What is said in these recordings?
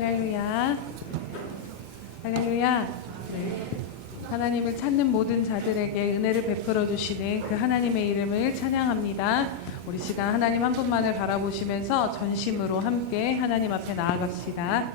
할렐루야. 할렐루야. 하나님을 찾는 모든 자들에게 은혜를 베풀어 주시는 그 하나님의 이름을 찬양합니다. 우리 시간 하나님 한 분만을 바라보시면서 전심으로 함께 하나님 앞에 나아갑시다.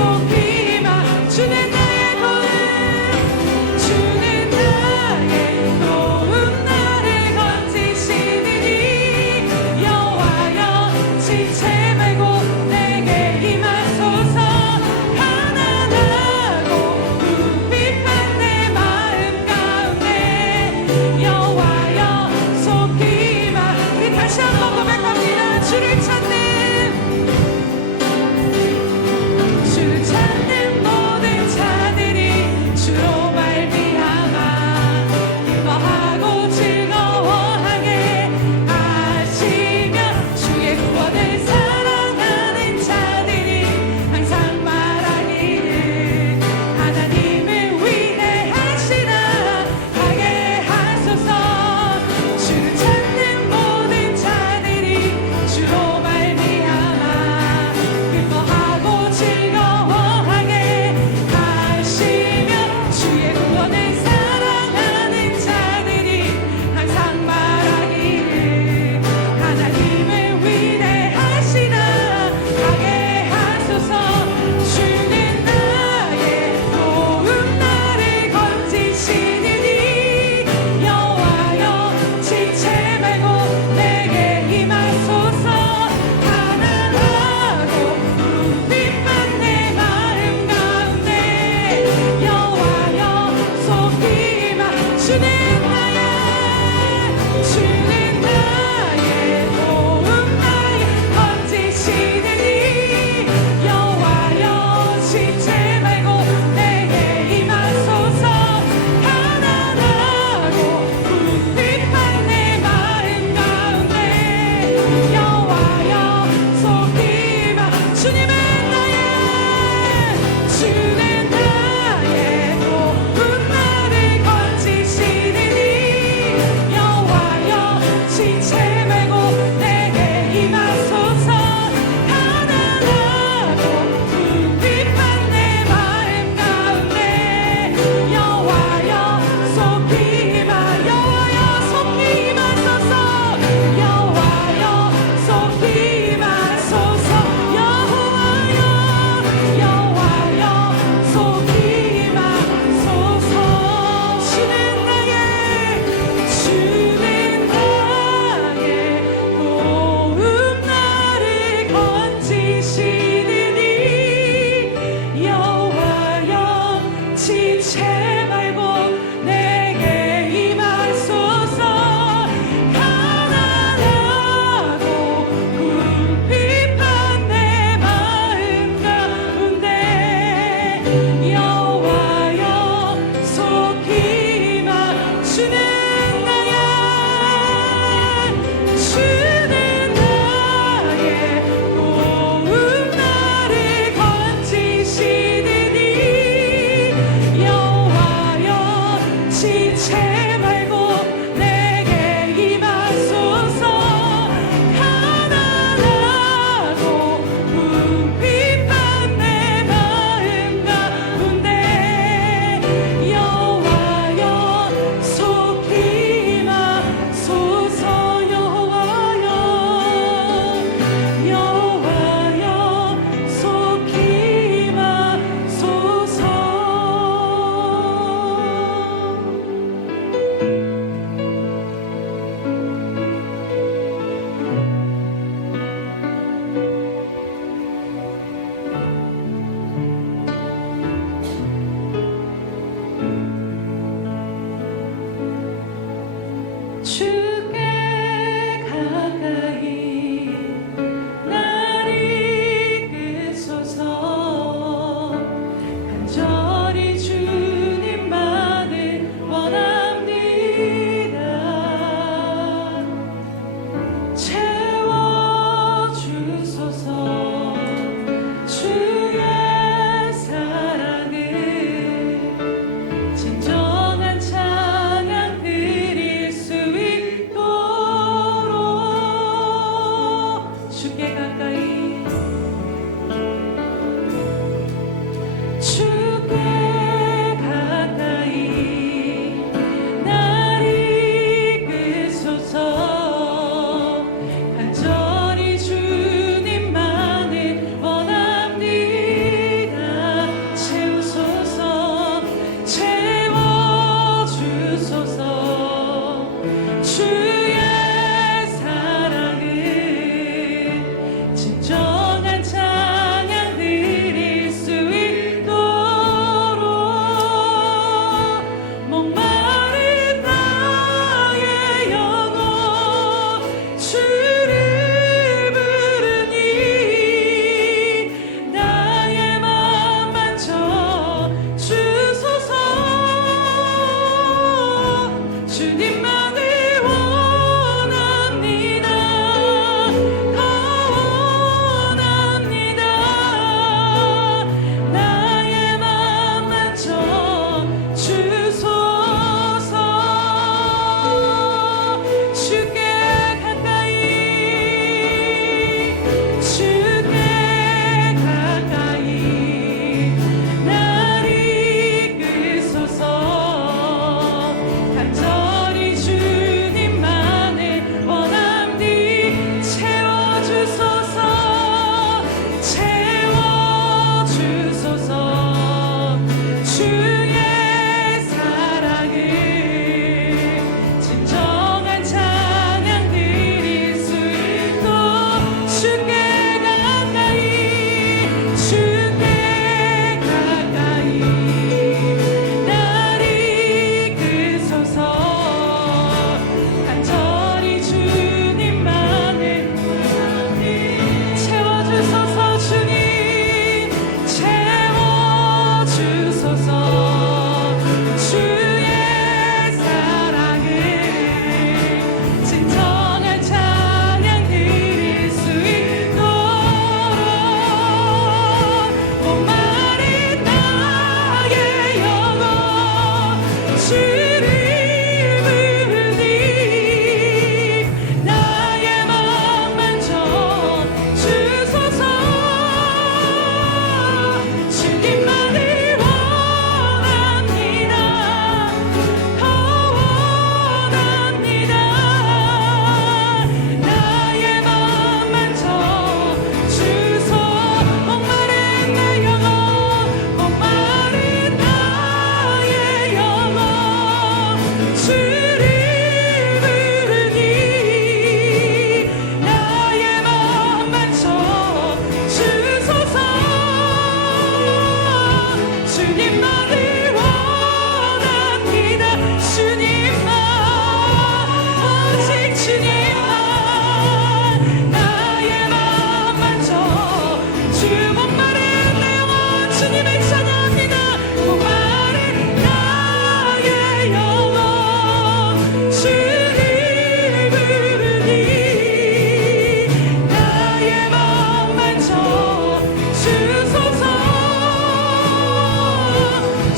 속히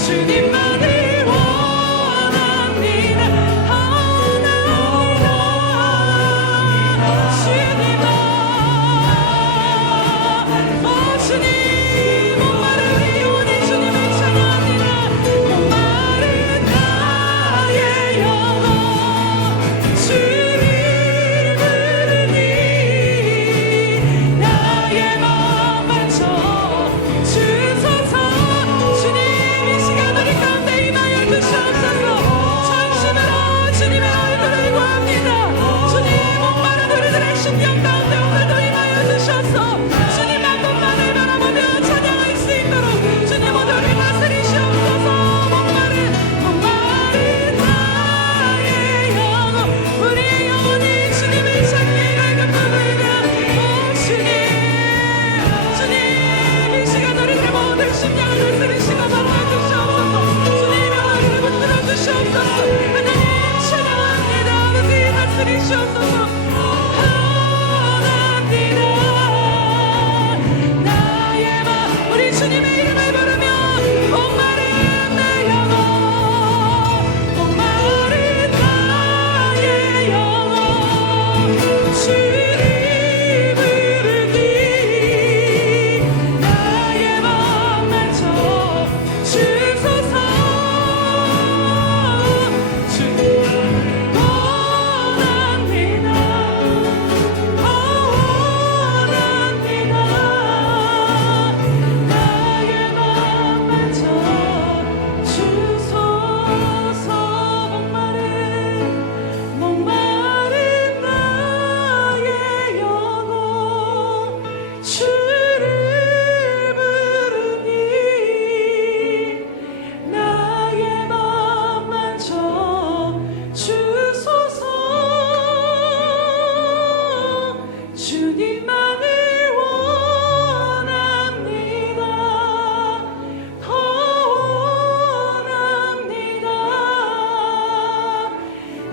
주님만을 원합니다. 주님 목마른 우리 영혼이 주님을 찬양합니다. 목마른 나의 영혼 주를 부르니 나의 마음 만져 주소서. 주님 이 시간 우리 가운데 임하여 주시옵소서. 전심으로 주님의 얼굴을 구합니다. 주님 목마른 우리들의 심령 가운데 오늘도 임하여 주셔서 주님 한 분만을 바라보며 찬양할 수 있도록 주님 오늘을 다스리시옵소서. 목마른 나의 영혼 우리의 영혼이 주님을 찾기에 갈급합니다. 주님 이 시간 우리들의 모든 심령을 다스리시고 바라주시옵소서. 주님의 얼굴을 붙들어 주시옵소서. 하나님 찬양합니다. 아버지 다스리시옵소서. 우리 주님의 이름을 부르며 목마른 내 영혼 목마른 나의 영혼 주를 부르니 나의 마음 만져 주소서. 주님 원합니다. 나의 마음 만져 주소서. 목마른 나의 영혼 주를 부르니 나의 마음 만져 주소서. 주님만을 원합니다. 더 원합니다.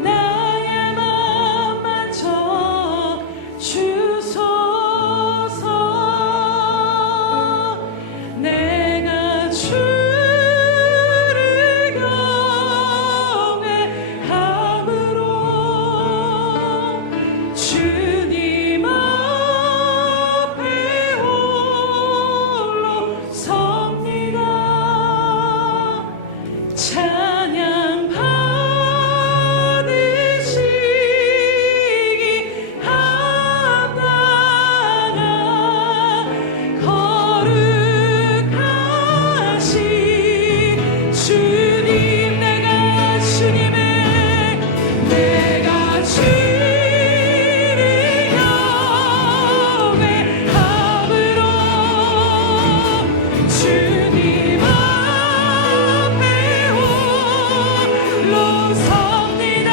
나의 마음 만져 주소서. 내가 주를 경외함으로 주님 앞에 홀로 섭니다. 찬양 받으시기 합당한 거룩하신 주님. 내가 주님의 내가 주를 경외함으로 주님 앞에 홀로 섭니다.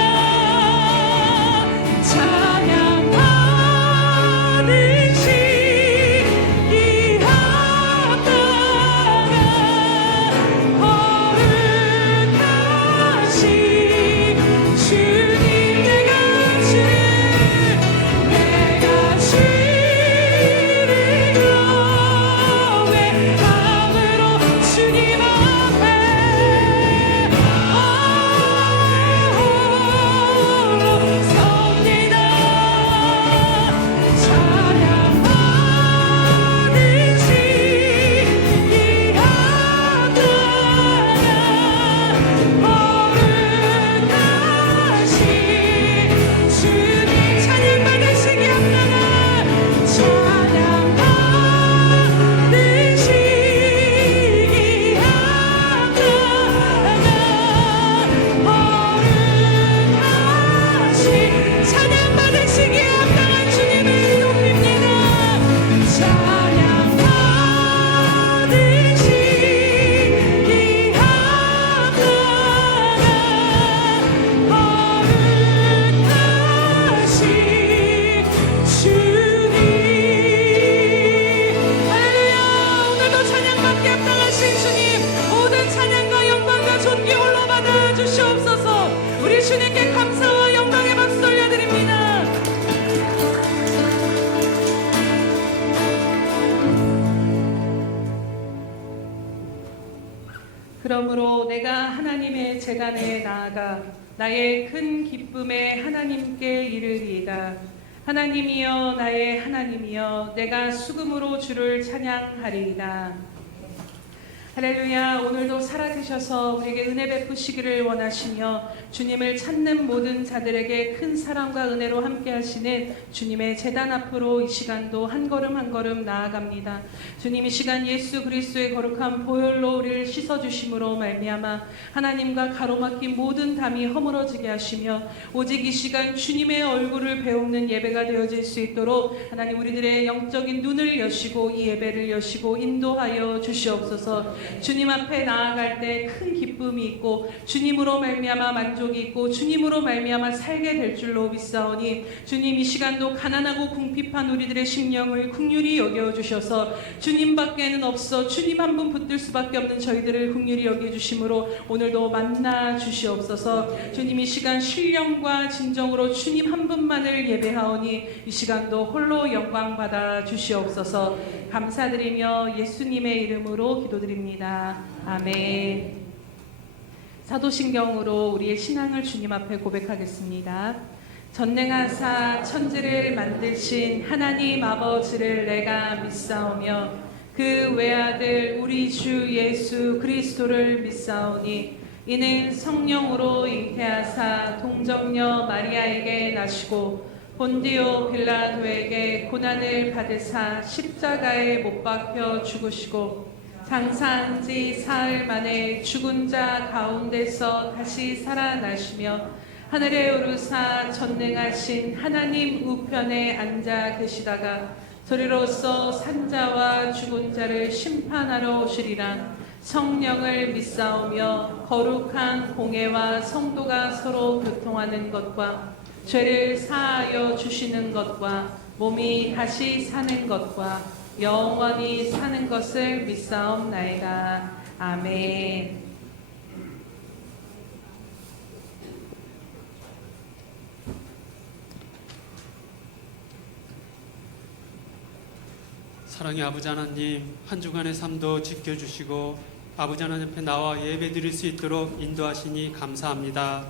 찬양 받으시기 합당한 거룩하신 주님. 내가 주를 경외함으로 주님 앞에 홀로 섭니다. 찬양 받으시기 합당한 거룩하신 주님. 찬양 받으시기 합당한 찬양 받으시기 합당한 거룩하신 찬양 받으시기 합당한 주님을 높입니다. 찬양 받으시기 합당한 거룩하신 주님. 할렐루야. 오늘도 찬양받게 합당하신 주님 모든 찬양과 영광과 존귀 홀로 받아 주시옵소서. 우리 주님께 감사와 영광의 박수 올려드립니다. 그러므로 내가 하나님의 재단에 나아가 나의 큰 기쁨에 하나님께 이르리이다. 하나님이여 나의 하나님이여 내가 수금으로 주를 찬양하리이다. 할렐루야. 오늘도 살아계셔서 우리에게 은혜 베푸시기를 원하시며 주님을 찾는 모든 자들에게 큰 사랑과 은혜로 함께 하시는 주님의 제단 앞으로 이 시간도 한 걸음 한 걸음 나아갑니다. 주님 이 시간 예수 그리스도의 거룩한 보혈로 우리를 씻어주심으로 말미암아 하나님과 가로막힌 모든 담이 허물어지게 하시며 오직 이 시간 주님의 얼굴을 배우는 예배가 되어질 수 있도록 하나님 우리들의 영적인 눈을 여시고 이 예배를 여시고 인도하여 주시옵소서. 주님 앞에 나아갈 때 큰 기쁨이 있고 주님으로 말미암아 만족이 있고 주님으로 말미암아 살게 될 줄로 믿사오니 주님 이 시간도 가난하고 궁핍한 우리들의 심령을 긍휼히 여겨주셔서 주님밖에는 없어 주님 한 분 붙들 수밖에 없는 저희들을 긍휼히 여겨주심으로 오늘도 만나 주시옵소서. 주님 이 시간 신령과 진정으로 주님 한 분만을 예배하오니 이 시간도 홀로 영광 받아 주시옵소서. 감사드리며 예수님의 이름으로 기도드립니다. 아멘. 사도신경으로 우리의 신앙을 주님 앞에 고백하겠습니다. 전능하사 천지를 만드신 하나님 아버지를 내가 믿사오며 그 외아들 우리 주 예수 그리스도를 믿사오니 이는 성령으로 잉태하사 동정녀 마리아에게 나시고 본디오 빌라도에게 고난을 받으사 십자가에 못 박혀 죽으시고 장사한 지 사흘 만에 죽은 자 가운데서 다시 살아나시며 하늘에 오르사 전능하신 하나님 우편에 앉아 계시다가 저리로서 산자와 죽은 자를 심판하러 오시리라. 성령을 믿사오며 거룩한 공회와 성도가 서로 교통하는 것과 죄를 사하여 주시는 것과 몸이 다시 사는 것과 영원히 사는 것을 믿사옵나이다. 아멘. 사랑의 아버지 하나님, 한 주간의 삶도 지켜주시고 아버지 하나님 앞에 나와 예배 드릴 수 있도록 인도하시니 감사합니다.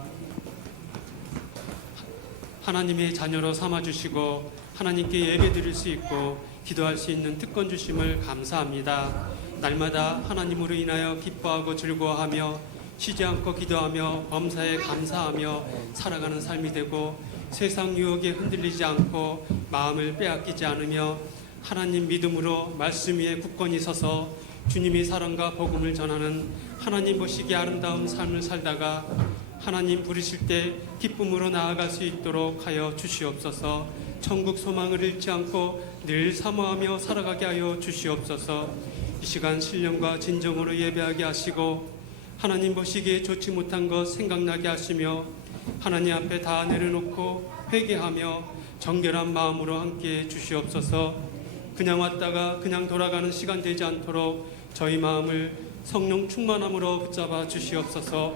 하나님의 자녀로 삼아주시고 하나님께 예배 드릴 수 있고 기도할 수 있는 특권 주심을 감사합니다. 날마다 하나님으로 인하여 기뻐하고 즐거워하며 쉬지 않고 기도하며 범사에 감사하며 살아가는 삶이 되고 세상 유혹에 흔들리지 않고 마음을 빼앗기지 않으며 하나님 믿음으로 말씀 위에 굳건히 서서 주님의 사랑과 복음을 전하는 하나님 보시기에 아름다운 삶을 살다가 하나님 부르실 때 기쁨으로 나아갈 수 있도록 하여 주시옵소서. 천국 소망을 잃지 않고 늘 사모하며 살아가게 하여 주시옵소서. 이 시간 신령과 진정으로 예배하게 하시고 하나님 보시기에 좋지 못한 것 생각나게 하시며 하나님 앞에 다 내려놓고 회개하며 정결한 마음으로 함께 주시옵소서. 그냥 왔다가 그냥 돌아가는 시간 되지 않도록 저희 마음을 성령 충만함으로 붙잡아 주시옵소서.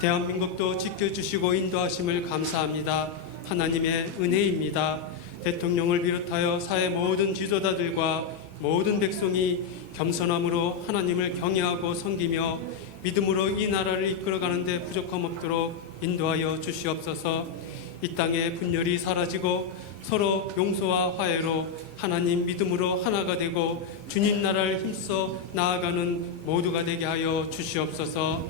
대한민국도 지켜주시고 인도하심을 감사합니다. 하나님의 은혜입니다. 대통령을 비롯하여 사회 모든 지도자들과 모든 백성이 겸손함으로 하나님을 경외하고 섬기며 믿음으로 이 나라를 이끌어가는 데 부족함 없도록 인도하여 주시옵소서. 이 땅에 분열이 사라지고 서로 용서와 화해로 하나님 믿음으로 하나가 되고 주님 나라를 힘써 나아가는 모두가 되게 하여 주시옵소서.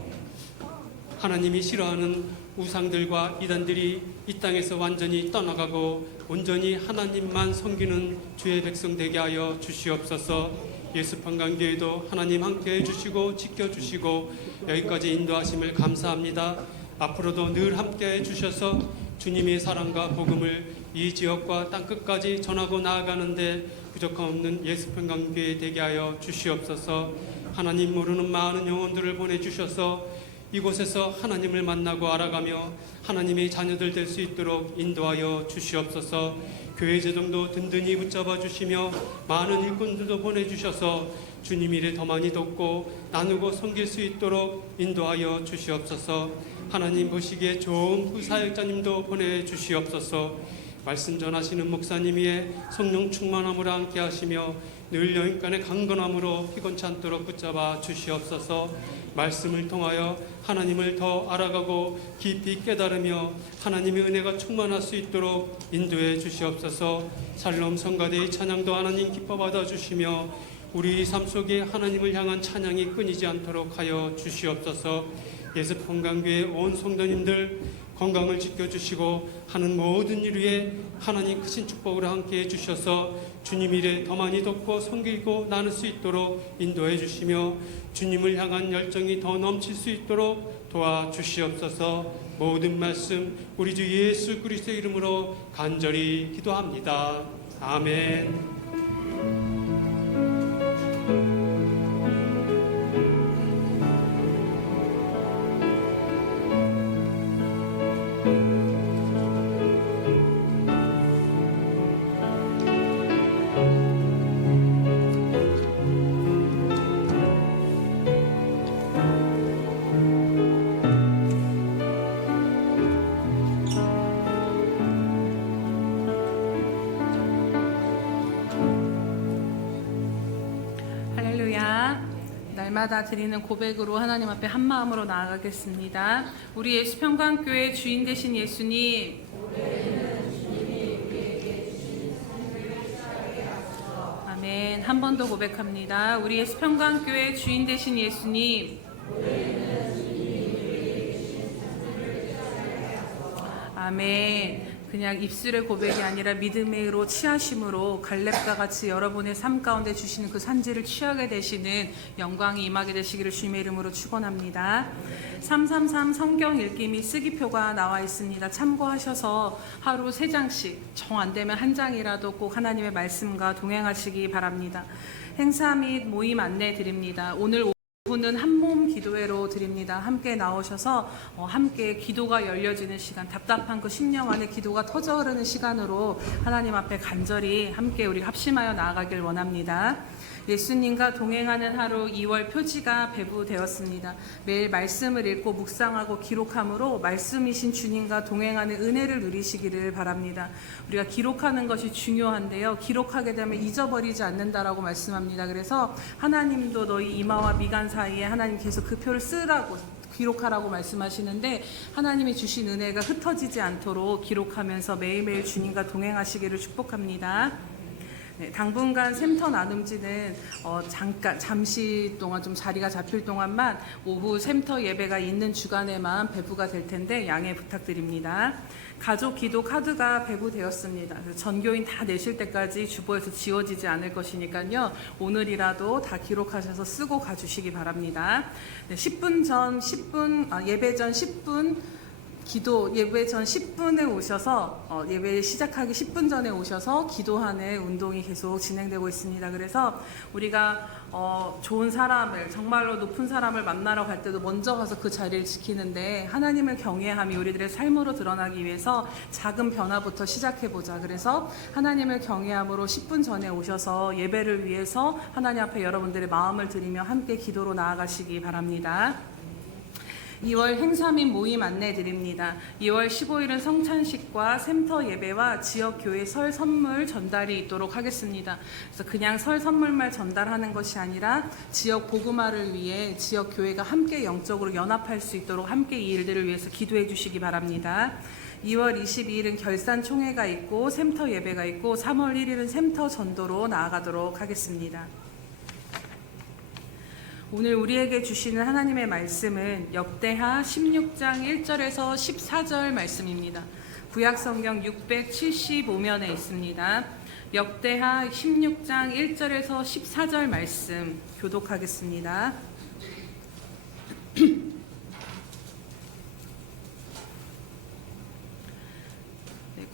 하나님이 싫어하는 우상들과 이단들이 이 땅에서 완전히 떠나가고 온전히 하나님만 섬기는 주의 백성 되게 하여 주시옵소서. 예수평강교회도 하나님 함께 해주시고 지켜주시고 여기까지 인도하심을 감사합니다. 앞으로도 늘 함께 해주셔서 주님의 사랑과 복음을 이 지역과 땅끝까지 전하고 나아가는데 부족함 없는 예수평강교회 되게 하여 주시옵소서. 하나님 모르는 많은 영혼들을 보내주셔서 이곳에서 하나님을 만나고 알아가며 하나님의 자녀들 될 수 있도록 인도하여 주시옵소서. 교회 재정도 든든히 붙잡아 주시며 많은 일꾼들도 보내주셔서 주님 일에 더 많이 돕고 나누고 섬길 수 있도록 인도하여 주시옵소서. 하나님 보시기에 좋은 부사역자님도 보내주시옵소서. 말씀 전하시는 목사님 위에 성령 충만함으로 함께 하시며 늘 영육간의 강건함으로 피곤치 않도록 붙잡아 주시옵소서. 말씀을 통하여 하나님을 더 알아가고 깊이 깨달으며 하나님의 은혜가 충만할 수 있도록 인도해 주시옵소서. 샬롬 성가대의 찬양도 하나님 기뻐 받아 주시며 우리 삶 속에 하나님을 향한 찬양이 끊이지 않도록 하여 주시옵소서. 예습 건강교회 온 성도님들 건강을 지켜주시고 하는 모든 일 위에 하나님 크신 축복으로 함께해 주셔서 주님 일에 더 많이 돕고 섬기고 나눌 수 있도록 인도해 주시며 주님을 향한 열정이 더 넘칠 수 있도록 도와주시옵소서. 모든 말씀 우리 주 예수 그리스도의 이름으로 간절히 기도합니다. 아멘. 날마다 드리는 고백으로 하나님 앞에 한 마음으로 나아가겠습니다. 우리 예수평강교회 주인 되신 예수님, 아멘. 한 번 더 고백합니다. 우리 예수평강교회 주인 되신 예수님, 아멘. 그냥 입술의 고백이 아니라 믿음의 으로 취하심으로 갈렙과 같이 여러분의 삶 가운데 주시는 그 산지를 취하게 되시는 영광이 임하게 되시기를 주님의 이름으로 축원합니다. 333 성경 읽기 및 쓰기표가 나와 있습니다. 참고하셔서 하루 3장씩 정 안 되면 1장이라도 꼭 하나님의 말씀과 동행하시기 바랍니다. 행사 및 모임 안내 드립니다. 오늘 오후는 한몸 기도회로 드립니다. 함께 나오셔서 함께 기도가 열려지는 시간, 답답한 그 심령 안에 기도가 터져 흐르는 시간으로 하나님 앞에 간절히 함께 우리 합심하여 나아가길 원합니다. 예수님과 동행하는 하루 2월 표지가 배부되었습니다. 매일 말씀을 읽고 묵상하고 기록함으로 말씀이신 주님과 동행하는 은혜를 누리시기를 바랍니다. 우리가 기록하는 것이 중요한데요. 기록하게 되면 잊어버리지 않는다라고 말씀합니다. 그래서 하나님도 너희 이마와 미간 사이에 하나님 계속 그 표를 쓰라고 기록하라고 말씀하시는데 하나님이 주신 은혜가 흩어지지 않도록 기록하면서 매일매일 주님과 동행하시기를 축복합니다. 네, 당분간 샘터 나눔지는 잠시 동안 좀 자리가 잡힐 동안만 오후 샘터 예배가 있는 주간에만 배부가 될 텐데 양해 부탁드립니다. 가족 기도 카드가 배부되었습니다. 전교인 다 내실 때까지 주보에서 지워지지 않을 것이니까요. 오늘이라도 다 기록하셔서 쓰고 가주시기 바랍니다. 네, 10분 전, 예배 전 10분 예배 전 10분에 오셔서 예배 시작하기 10분 전에 오셔서 기도하는 운동이 계속 진행되고 있습니다. 그래서 우리가 좋은 사람을 정말로 높은 사람을 만나러 갈 때도 먼저 가서 그 자리를 지키는데 하나님을 경외함이 우리들의 삶으로 드러나기 위해서 작은 변화부터 시작해보자. 그래서 하나님을 경외함으로 10분 전에 오셔서 예배를 위해서 하나님 앞에 여러분들의 마음을 드리며 함께 기도로 나아가시기 바랍니다. 2월 행사 및 모임 안내 드립니다. 2월 15일은 성찬식과 샘터 예배와 지역교회 설 선물 전달이 있도록 하겠습니다. 그래서 그냥 설 선물만 전달하는 것이 아니라 지역 복음화를 위해 지역교회가 함께 영적으로 연합할 수 있도록 함께 이 일들을 위해서 기도해 주시기 바랍니다. 2월 22일은 결산총회가 있고 샘터 예배가 있고 3월 1일은 샘터 전도로 나아가도록 하겠습니다. 오늘 우리에게 주시는 하나님의 말씀은 역대하 16장 1절에서 14절 말씀입니다. 구약성경 675면에 있습니다. 역대하 16장 1절에서 14절 말씀 교독하겠습니다.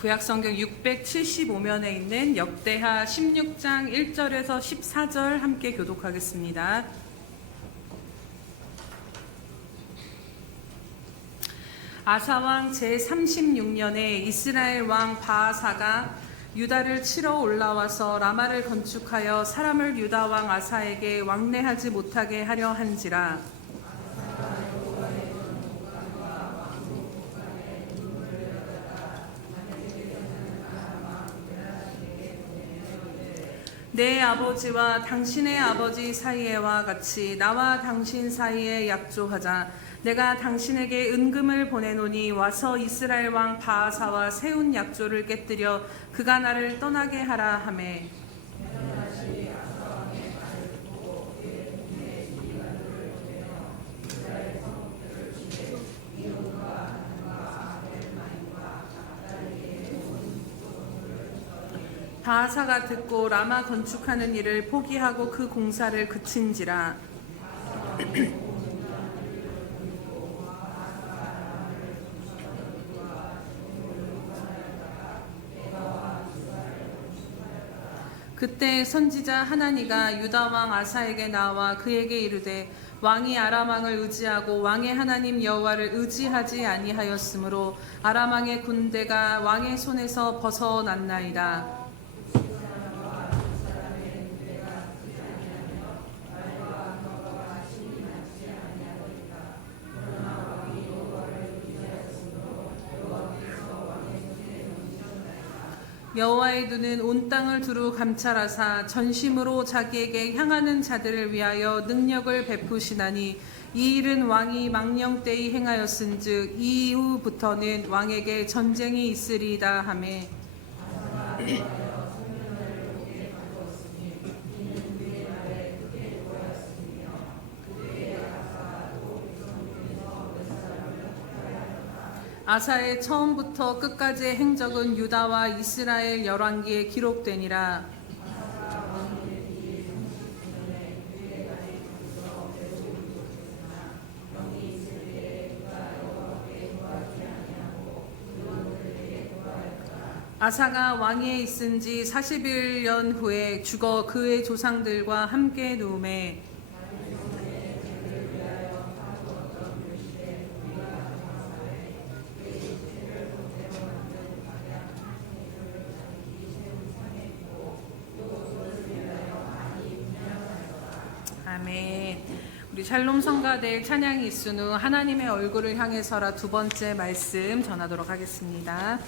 구약성경 675면에 있는 역대하 16장 1절에서 14절 함께 교독하겠습니다. 아사왕 제36년에 이스라엘 왕 바아사가 유다를 치러 올라와서 라마를 건축하여 사람을 유다 왕 아사에게 왕래하지 못하게 하려 한지라. 내 아버지와 당신의 아버지 사이에와 같이 나와 당신 사이에 약조하자. 내가 당신에게 은금을 보내노니 와서 이스라엘 왕 바하사와 세운 약조를 깨뜨려 그가 나를 떠나게 하라 하매. 바하사가 듣고 라마 건축하는 일을 포기하고 그 공사를 그친지라. 그때 선지자 하나니가 유다 왕 아사에게 나와 그에게 이르되 왕이 아람 왕을 의지하고 왕의 하나님 여호와를 의지하지 아니하였으므로 아람 왕의 군대가 왕의 손에서 벗어났나이다. 여호와의 눈은 온 땅을 두루 감찰하사 전심으로 자기에게 향하는 자들을 위하여 능력을 베푸시나니 이 일은 왕이 망령때에 행하였은즉 이후부터는 왕에게 전쟁이 있으리이다 하매. 아사의 처음부터 끝까지의 행적은 유다와 이스라엘 열왕기에 기록되니라. 아사가 왕위에 있은 지 41년 후에 죽어 그의 조상들과 함께 누움에. 아멘. 우리 샬롬 성가대 찬양이 있은 후 하나님의 얼굴을 향해서라 두 번째 말씀 전하도록 하겠습니다.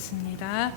기도하겠습니다.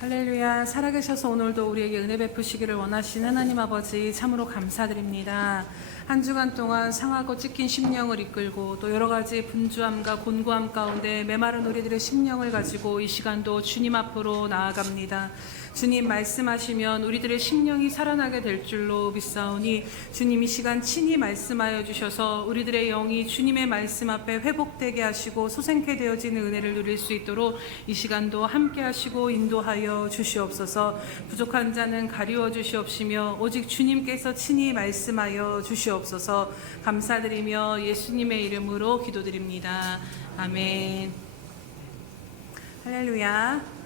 할렐루야. 살아계셔서 오늘도 우리에게 은혜 베푸시기를 원하신 하나님 아버지 참으로 감사드립니다. 한 주간 동안 상하고 찢긴 심령을 이끌고 또 여러 가지 분주함과 곤고함 가운데 메마른 우리들의 심령을 가지고 이 시간도 주님 앞으로 나아갑니다. 주님 말씀하시면 우리들의 심령이 살아나게 될 줄로 믿사오니 주님 이 시간 친히 말씀하여 주셔서 우리들의 영이 주님의 말씀 앞에 회복되게 하시고 소생케 되어지는 은혜를 누릴 수 있도록 이 시간도 함께 하시고 인도하여 주시옵소서. 부족한 자는 가리워 주시옵시며 오직 주님께서 친히 말씀하여 주시옵소서. 감사드리며 예수님의 이름으로 기도드립니다. 아멘. 할렐루야.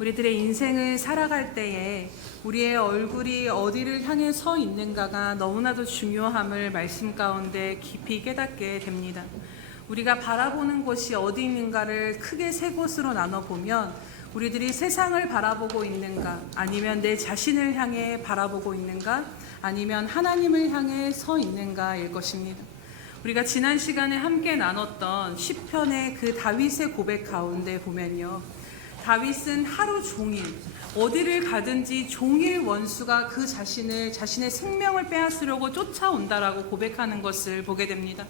우리들의 인생을 살아갈 때에 우리의 얼굴이 어디를 향해 서 있는가가 너무나도 중요함을 말씀 가운데 깊이 깨닫게 됩니다. 우리가 바라보는 곳이 어디 있는가를 크게 세 곳으로 나눠보면 우리들이 세상을 바라보고 있는가, 아니면 내 자신을 향해 바라보고 있는가, 아니면 하나님을 향해 서 있는가일 것입니다. 우리가 지난 시간에 함께 나눴던 시편의 그 다윗의 고백 가운데 보면요, 다윗은 하루 종일 어디를 가든지 종일 원수가 그 자신의 생명을 빼앗으려고 쫓아온다라고 고백하는 것을 보게 됩니다.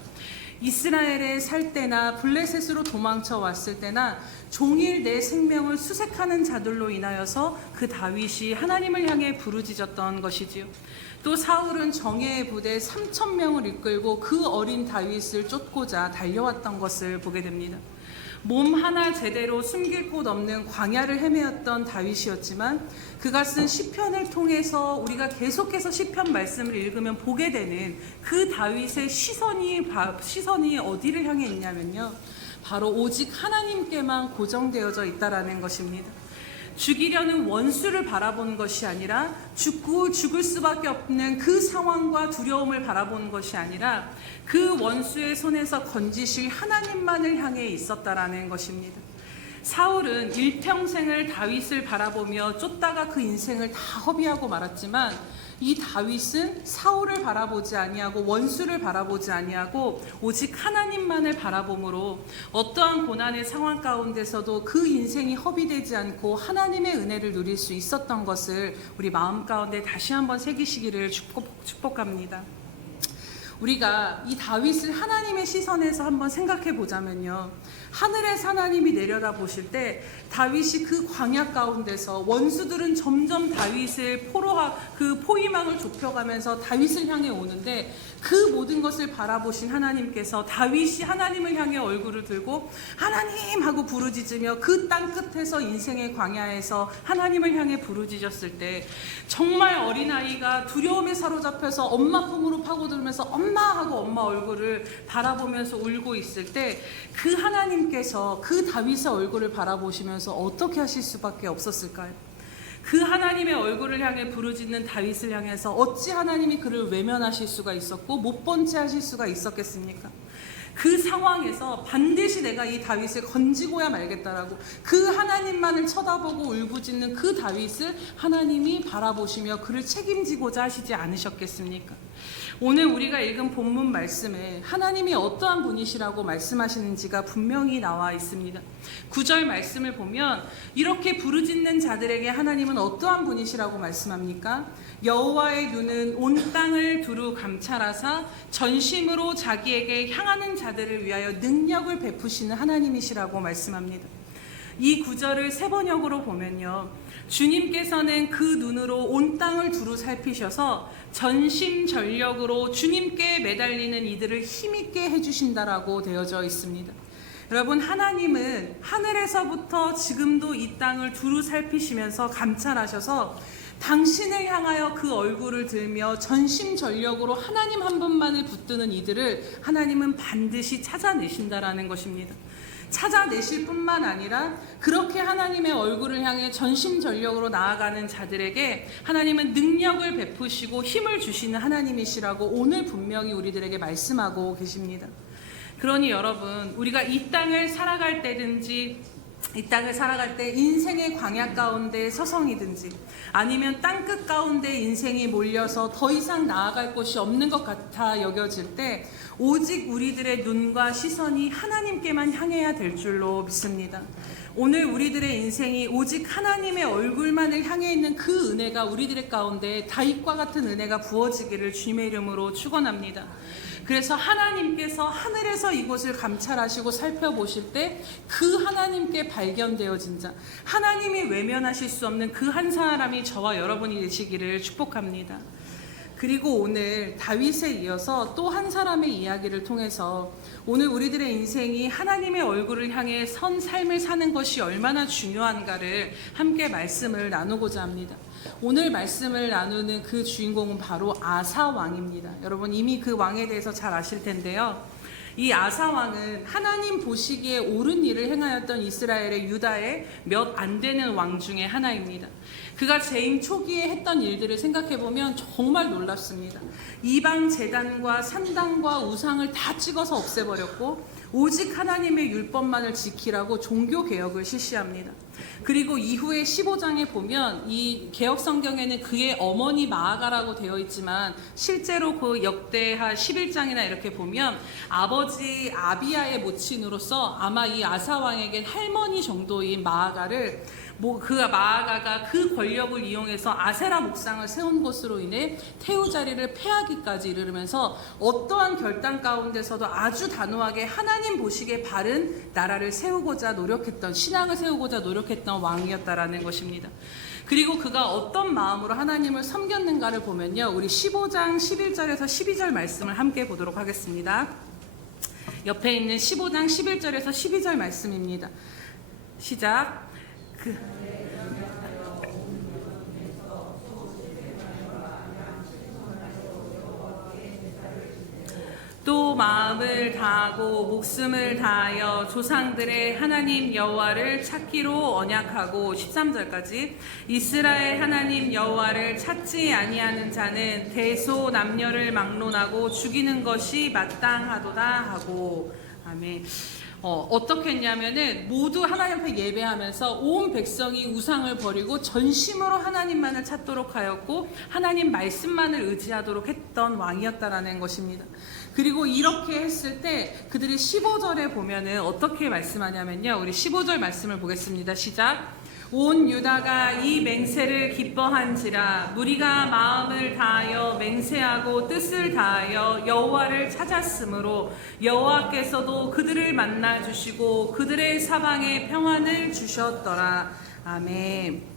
이스라엘에 살 때나 블레셋으로 도망쳐 왔을 때나 종일 내 생명을 수색하는 자들로 인하여서 그 다윗이 하나님을 향해 부르짖었던 것이지요. 또 사울은 정예의 부대 3,000명을 이끌고 그 어린 다윗을 쫓고자 달려왔던 것을 보게 됩니다. 몸 하나 제대로 숨길 곳 없는 광야를 헤매었던 다윗이었지만 그가 쓴 시편을 통해서 우리가 계속해서 시편 말씀을 읽으면 보게 되는 그 다윗의 시선이 어디를 향해 있냐면요, 바로 오직 하나님께만 고정되어져 있다라는 것입니다. 죽이려는 원수를 바라보는 것이 아니라 죽을 수밖에 없는 그 상황과 두려움을 바라보는 것이 아니라 그 원수의 손에서 건지실 하나님만을 향해 있었다라는 것입니다. 사울은 일평생을 다윗을 바라보며 쫓다가 그 인생을 다 허비하고 말았지만 이 다윗은 사울을 바라보지 아니하고 원수를 바라보지 아니하고 오직 하나님만을 바라봄으로 어떠한 고난의 상황 가운데서도 그 인생이 허비되지 않고 하나님의 은혜를 누릴 수 있었던 것을 우리 마음 가운데 다시 한번 새기시기를 축복합니다. 우리가 이 다윗을 하나님의 시선에서 한번 생각해 보자면요, 하늘에서 하나님이 내려다 보실 때 다윗이 그 광야 가운데서 원수들은 점점 다윗을 그 포위망을 좁혀가면서 다윗을 향해 오는데 그 모든 것을 바라보신 하나님께서 다윗이 하나님을 향해 얼굴을 들고 하나님 하고 부르짖으며 그 땅 끝에서 인생의 광야에서 하나님을 향해 부르짖었을 때 정말 어린아이가 두려움에 사로잡혀서 엄마 품으로 파고들면서 엄마 하고 엄마 얼굴을 바라보면서 울고 있을 때 그 하나님께서 그 다윗의 얼굴을 바라보시면서 어떻게 하실 수밖에 없었을까요? 그 하나님의 얼굴을 향해 부르짖는 다윗을 향해서 어찌 하나님이 그를 외면하실 수가 있었고 못 본 채 하실 수가 있었겠습니까? 그 상황에서 반드시 내가 이 다윗을 건지고야 말겠다라고 그 하나님만을 쳐다보고 울부짖는 그 다윗을 하나님이 바라보시며 그를 책임지고자 하시지 않으셨겠습니까? 오늘 우리가 읽은 본문 말씀에 하나님이 어떠한 분이시라고 말씀하시는지가 분명히 나와 있습니다. 9절 말씀을 보면 이렇게 부르짖는 자들에게 하나님은 어떠한 분이시라고 말씀합니까? 여호와의 눈은 온 땅을 두루 감찰하사 전심으로 자기에게 향하는 자들을 위하여 능력을 베푸시는 하나님이시라고 말씀합니다. 이 구절을 세번역으로 보면요, 주님께서는 그 눈으로 온 땅을 두루 살피셔서 전심전력으로 주님께 매달리는 이들을 힘있게 해주신다라고 되어져 있습니다. 여러분, 하나님은 하늘에서부터 지금도 이 땅을 두루 살피시면서 감찰하셔서 당신을 향하여 그 얼굴을 들며 전심전력으로 하나님 한 분만을 붙드는 이들을 하나님은 반드시 찾아내신다라는 것입니다. 찾아내실 뿐만 아니라 그렇게 하나님의 얼굴을 향해 전심전력으로 나아가는 자들에게 하나님은 능력을 베푸시고 힘을 주시는 하나님이시라고 오늘 분명히 우리들에게 말씀하고 계십니다. 그러니 여러분, 우리가 이 땅을 살아갈 때든지 이 땅을 살아갈 때 인생의 광야 가운데 서성이든지 아니면 땅끝 가운데 인생이 몰려서 더 이상 나아갈 곳이 없는 것 같아 여겨질 때 오직 우리들의 눈과 시선이 하나님께만 향해야 될 줄로 믿습니다. 오늘 우리들의 인생이 오직 하나님의 얼굴만을 향해 있는 그 은혜가 우리들의 가운데 다윗과 같은 은혜가 부어지기를 주님의 이름으로 축원합니다. 그래서 하나님께서 하늘에서 이곳을 감찰하시고 살펴보실 때 그 하나님께 발견되어진 자, 하나님이 외면하실 수 없는 그 한 사람이 저와 여러분이 되시기를 축복합니다. 그리고 오늘 다윗에 이어서 또 한 사람의 이야기를 통해서 오늘 우리들의 인생이 하나님의 얼굴을 향해 선 삶을 사는 것이 얼마나 중요한가를 함께 말씀을 나누고자 합니다. 오늘 말씀을 나누는 그 주인공은 바로 아사 왕입니다. 여러분 이미 그 왕에 대해서 잘 아실 텐데요. 이 아사 왕은 하나님 보시기에 옳은 일을 행하였던 이스라엘의 유다의 몇 안 되는 왕 중에 하나입니다. 그가 재임 초기에 했던 일들을 생각해보면 정말 놀랍습니다. 이방 제단과 산당과 우상을 다 찍어서 없애버렸고 오직 하나님의 율법만을 지키라고 종교개혁을 실시합니다. 그리고 이후에 15장에 보면 이 개혁 성경에는 그의 어머니 마아가라고 되어 있지만 실제로 그 역대하 11장이나 이렇게 보면 아버지 아비야의 모친으로서 아마 이 아사 왕에게 할머니 정도인 마아가를 그 마아가가 그 권력을 이용해서 아세라 목상을 세운 것으로 인해 태우 자리를 패하기까지 이르면서 어떠한 결단 가운데서도 아주 단호하게 하나님 보시기에 바른 나라를 세우고자 노력했던, 신앙을 세우고자 노력했던 왕이었다라는 것입니다. 그리고 그가 어떤 마음으로 하나님을 섬겼는가를 보면요, 우리 15장 11절에서 12절 말씀을 함께 보도록 하겠습니다. 옆에 있는 15장 11절에서 12절 말씀입니다. 시작. 또 마음을 다하고 목숨을 다하여 조상들의 하나님 여호와를 찾기로 언약하고 13절까지 이스라엘 하나님 여호와를 찾지 아니하는 자는 대소 남녀를 막론하고 죽이는 것이 마땅하도다 하고. 아멘. 어떻게 했냐면은 모두 하나님 앞에 예배하면서 온 백성이 우상을 버리고 전심으로 하나님만을 찾도록 하였고 하나님 말씀만을 의지하도록 했던 왕이었다라는 것입니다. 그리고 이렇게 했을 때 그들이 15절에 보면은 어떻게 말씀하냐면요, 우리 15절 말씀을 보겠습니다. 시작. 온 유다가 이 맹세를 기뻐한지라 무리가 마음을 다하여 맹세하고 뜻을 다하여 여호와를 찾았으므로 여호와께서도 그들을 만나 주시고 그들의 사방에 평안을 주셨더라. 아멘.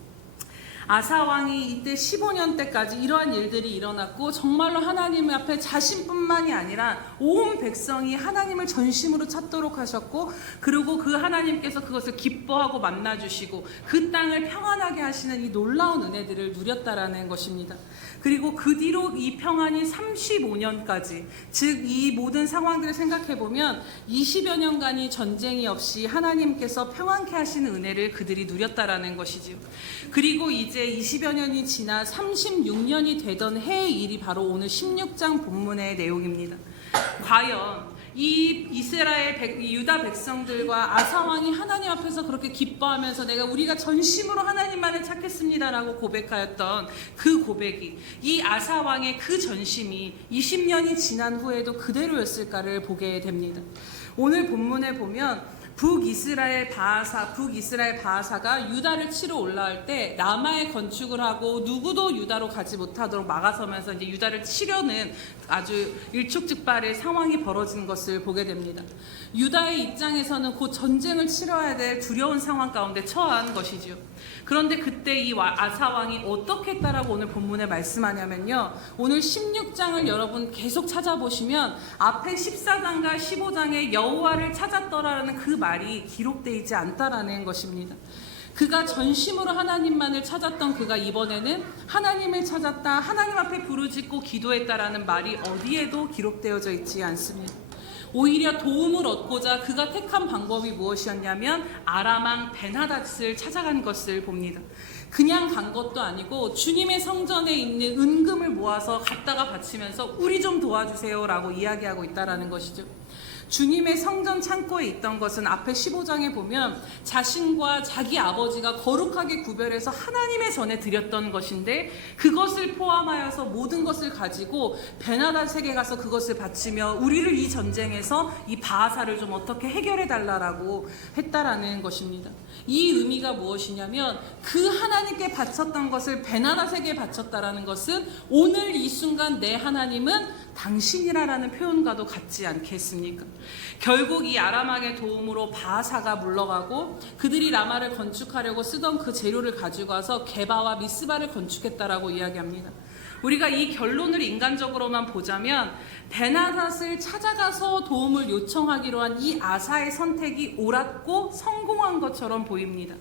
아사 왕이 이때 15년 때까지 이러한 일들이 일어났고 정말로 하나님 앞에 자신뿐만이 아니라 온 백성이 하나님을 전심으로 찾도록 하셨고 그리고 그 하나님께서 그것을 기뻐하고 만나주시고 그 땅을 평안하게 하시는 이 놀라운 은혜들을 누렸다라는 것입니다. 그리고 그 뒤로 이 평안이 35년까지, 즉 이 모든 상황들을 생각해보면 20여 년간이 전쟁이 없이 하나님께서 평안케 하시는 은혜를 그들이 누렸다라는 것이지요. 그리고 이제 20여 년이 지나 36년이 되던 해의 일이 바로 오늘 16장 본문의 내용입니다. 과연 이 이스라엘 유다 백성들과 아사 왕이 하나님 앞에서 그렇게 기뻐하면서 우리가 전심으로 하나님만을 찾겠습니다라고 고백하였던 그 고백이, 이 아사 왕의 그 전심이 20년이 지난 후에도 그대로였을까를 보게 됩니다. 오늘 본문에 보면 북이스라엘 바하사가 유다를 치러 올라올 때 라마에 건축을 하고 누구도 유다로 가지 못하도록 막아서면서 이제 유다를 치려는 아주 일촉즉발의 상황이 벌어진 것을 보게 됩니다. 유다의 입장에서는 곧 전쟁을 치러야 될 두려운 상황 가운데 처한 것이지요. 그런데 그때 이 아사 왕이 어떻게 했다라고 오늘 본문에 말씀하냐면요, 오늘 16장을 여러분 계속 찾아보시면 앞에 14장과 15장에 여호와를 찾았더라라는 그 말이 기록되어 있지 않다라는 것입니다. 그가 전심으로 하나님만을 찾았던 그가 이번에는 하나님을 찾았다, 하나님 앞에 부르짖고 기도했다라는 말이 어디에도 기록되어져 있지 않습니다. 오히려 도움을 얻고자 그가 택한 방법이 무엇이었냐면 아람왕 벤하닷을 찾아간 것을 봅니다. 그냥 간 것도 아니고 주님의 성전에 있는 은금을 모아서 갖다가 바치면서 우리 좀 도와주세요 라고 이야기하고 있다라는 것이죠. 주님의 성전 창고에 있던 것은 앞에 15장에 보면 자신과 자기 아버지가 거룩하게 구별해서 하나님의 전에 드렸던 것인데, 그것을 포함하여서 모든 것을 가지고 베나닷에게 가서 그것을 바치며 우리를 이 전쟁에서 이 바하사를 좀 어떻게 해결해 달라라고 했다라는 것입니다. 이 의미가 무엇이냐면, 그 하나님께 바쳤던 것을 베나닷에게 바쳤다라는 것은 오늘 이 순간 내 하나님은 당신이라라는 표현과도 같지 않겠습니까? 결국 이 아람 왕의 도움으로 바하사가 물러가고 그들이 라마를 건축하려고 쓰던 그 재료를 가지고 와서 게바와 미스바를 건축했다라고 이야기합니다. 우리가 이 결론을 인간적으로만 보자면 베나닷을 찾아가서 도움을 요청하기로 한 이 아사의 선택이 옳았고 성공한 것처럼 보입니다.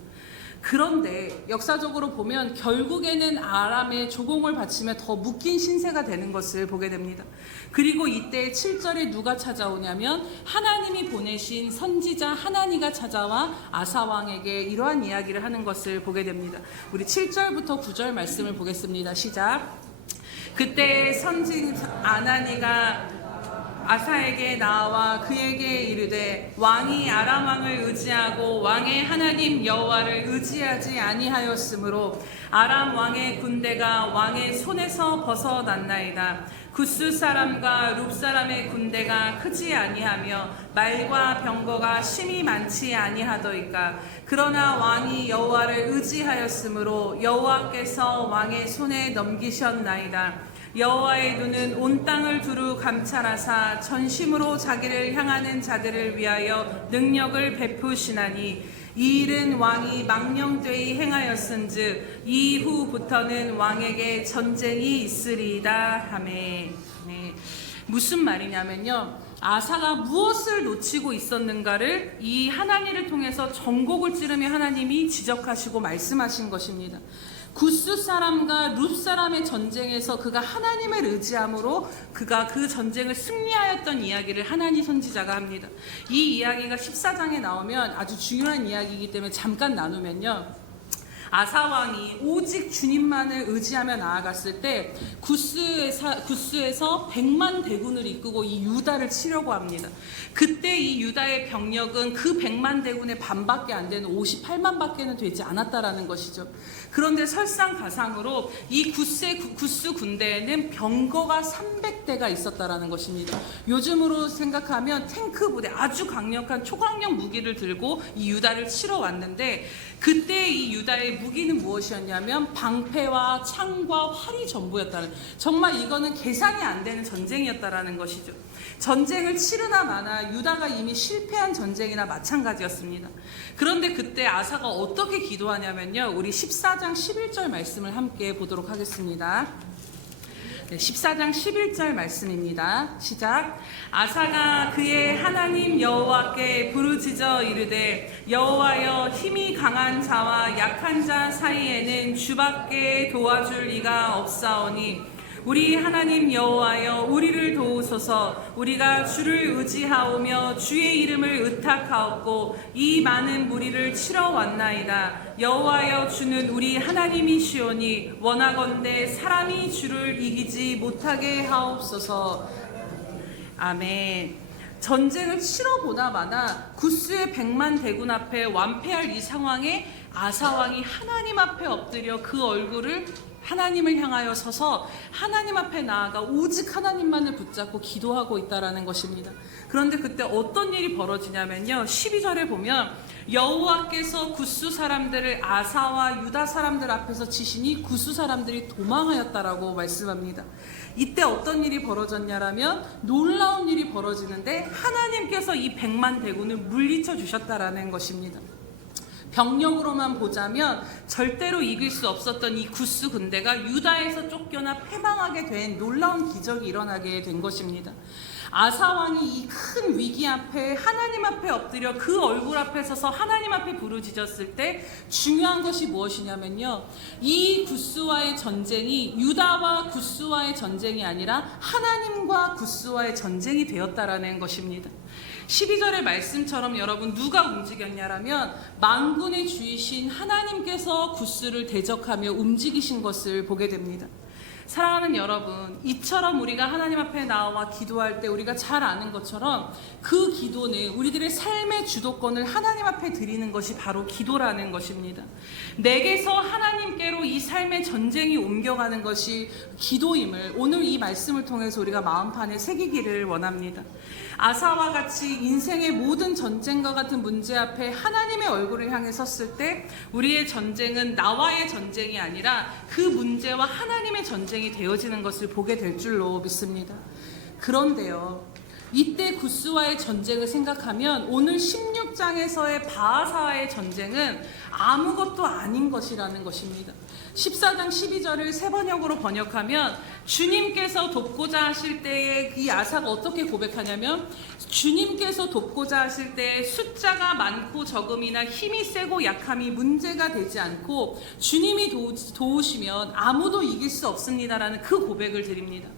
그런데 역사적으로 보면 결국에는 아람의 조공을 바치며 더 묶인 신세가 되는 것을 보게 됩니다. 그리고 이때 7절에 누가 찾아오냐면 하나님이 보내신 선지자 하나니가 찾아와 아사 왕에게 이러한 이야기를 하는 것을 보게 됩니다. 우리 7절부터 9절 말씀을 보겠습니다. 시작. 그때 선지자 아나니가 아사에게 나와 그에게 이르되, 왕이 아람 왕을 의지하고 왕의 하나님 여호와를 의지하지 아니하였으므로 아람 왕의 군대가 왕의 손에서 벗어났나이다. 구스 사람과 룹 사람의 군대가 크지 아니하며 말과 병거가 심히 많지 아니하더이까. 그러나 왕이 여호와를 의지하였으므로 여호와께서 왕의 손에 넘기셨나이다. 여호와의 눈은 온 땅을 두루 감찰하사 전심으로 자기를 향하는 자들을 위하여 능력을 베푸시나니, 이 일은 왕이 망령되이 행하였은즉 이후부터는 왕에게 전쟁이 있으리이다 하매. 네. 무슨 말이냐면요, 아사가 무엇을 놓치고 있었는가를 이 하나니를 통해서 전곡을 찌르며 하나님이 지적하시고 말씀하신 것입니다. 구스 사람과 룹 사람의 전쟁에서 그가 하나님을 의지함으로 그가 그 전쟁을 승리하였던 이야기를 하나니 선지자가 합니다. 이 이야기가 14장에 나오면 아주 중요한 이야기이기 때문에 잠깐 나누면요, 아사왕이 오직 주님만을 의지하며 나아갔을 때 구스에서 100만 대군을 이끄고 이 유다를 치려고 합니다. 그때 이 유다의 병력은 그 100만 대군의 반밖에 안 되는 58만 밖에는 되지 않았다라는 것이죠. 그런데 설상가상으로 이 구스 군대에는 병거가 300대가 있었다라는 것입니다. 요즘으로 생각하면 탱크 부대, 아주 강력한 초강력 무기를 들고 이 유다를 치러 왔는데, 그때 이 유다의 무기는 무엇이었냐면 방패와 창과 활이 전부였다는, 정말 이거는 계산이 안 되는 전쟁이었다라는 것이죠. 전쟁을 치르나 마나 유다가 이미 실패한 전쟁이나 마찬가지였습니다. 그런데 그때 아사가 어떻게 기도하냐면요, 우리 14장 11절 말씀을 함께 보도록 하겠습니다. 14장 11절 말씀입니다. 시작. 아사가 그의 하나님 여호와께 부르짖어 이르되, 여호와여, 힘이 강한 자와 약한 자 사이에는 주밖에 도와줄 이가 없사오니 우리 하나님 여호와여, 우리를 도우소서. 우리가 주를 의지하오며 주의 이름을 의탁하옵고 이 많은 무리를 치러 왔나이다. 여호와여, 주는 우리 하나님이시오니 원하건대 사람이 주를 이기지 못하게 하옵소서. 아멘. 전쟁을 치러 보나 마나 구스의 100만 대군 앞에 완패할 이 상황에 아사왕이 하나님 앞에 엎드려 그 얼굴을 하나님을 향하여 서서 하나님 앞에 나아가 오직 하나님만을 붙잡고 기도하고 있다라는 것입니다. 그런데 그때 어떤 일이 벌어지냐면요, 12절에 보면 여호와께서 구스 사람들을 아사와 유다 사람들 앞에서 치시니 구스 사람들이 도망하였다라고 말씀합니다. 이때 어떤 일이 벌어졌냐라면 놀라운 일이 벌어지는데, 하나님께서 이 100만 대군을 물리쳐 주셨다라는 것입니다. 병력으로만 보자면 절대로 이길 수 없었던 이 구스 군대가 유다에서 쫓겨나 패망하게 된 놀라운 기적이 일어나게 된 것입니다. 아사왕이 이 큰 위기 앞에 하나님 앞에 엎드려 그 얼굴 앞에 서서 하나님 앞에 부르짖었을 때 중요한 것이 무엇이냐면요, 이 구스와의 전쟁이 유다와 구스와의 전쟁이 아니라 하나님과 구스와의 전쟁이 되었다라는 것입니다. 12절의 말씀처럼 여러분, 누가 움직였냐라면 만군의 주이신 하나님께서 구스를 대적하며 움직이신 것을 보게 됩니다. 사랑하는 여러분, 이처럼 우리가 하나님 앞에 나와 기도할 때 우리가 잘 아는 것처럼 그 기도는 우리들의 삶의 주도권을 하나님 앞에 드리는 것이 바로 기도라는 것입니다. 내게서 하나님께로 이 삶의 전쟁이 옮겨가는 것이 기도임을 오늘 이 말씀을 통해서 우리가 마음판에 새기기를 원합니다. 아사와 같이 인생의 모든 전쟁과 같은 문제 앞에 하나님의 얼굴을 향해 섰을 때 우리의 전쟁은 나와의 전쟁이 아니라 그 문제와 하나님의 전쟁이 되어지는 것을 보게 될 줄로 믿습니다. 그런데요, 이때 구스와의 전쟁을 생각하면 오늘 16장에서의 바하사와의 전쟁은 아무것도 아닌 것이라는 것입니다. 14장 12절을 세번역으로 번역하면 주님께서 돕고자 하실 때에 이 아사가 어떻게 고백하냐면 주님께서 돕고자 하실 때에 숫자가 많고 적음이나 힘이 세고 약함이 문제가 되지 않고 주님이 도우시면 아무도 이길 수 없습니다라는 그 고백을 드립니다.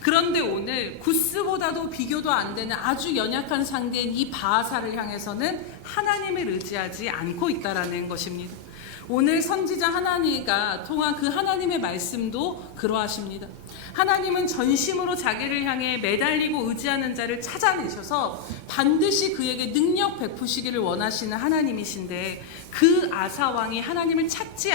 그런데 오늘 구스보다도 비교도 안 되는 아주 연약한 상대인 이 바하사를 향해서는 하나님을 의지하지 않고 있다라는 것입니다. 오늘 선지자 하나니가 통한 그 하나님의 말씀도 그러하십니다. 하나님은 전심으로 자기를 향해 매달리고 의지하는 자를 찾아내셔서 반드시 그에게 능력 베푸시기를 원하시는 하나님이신데 그 아사 왕이 하나님을 찾지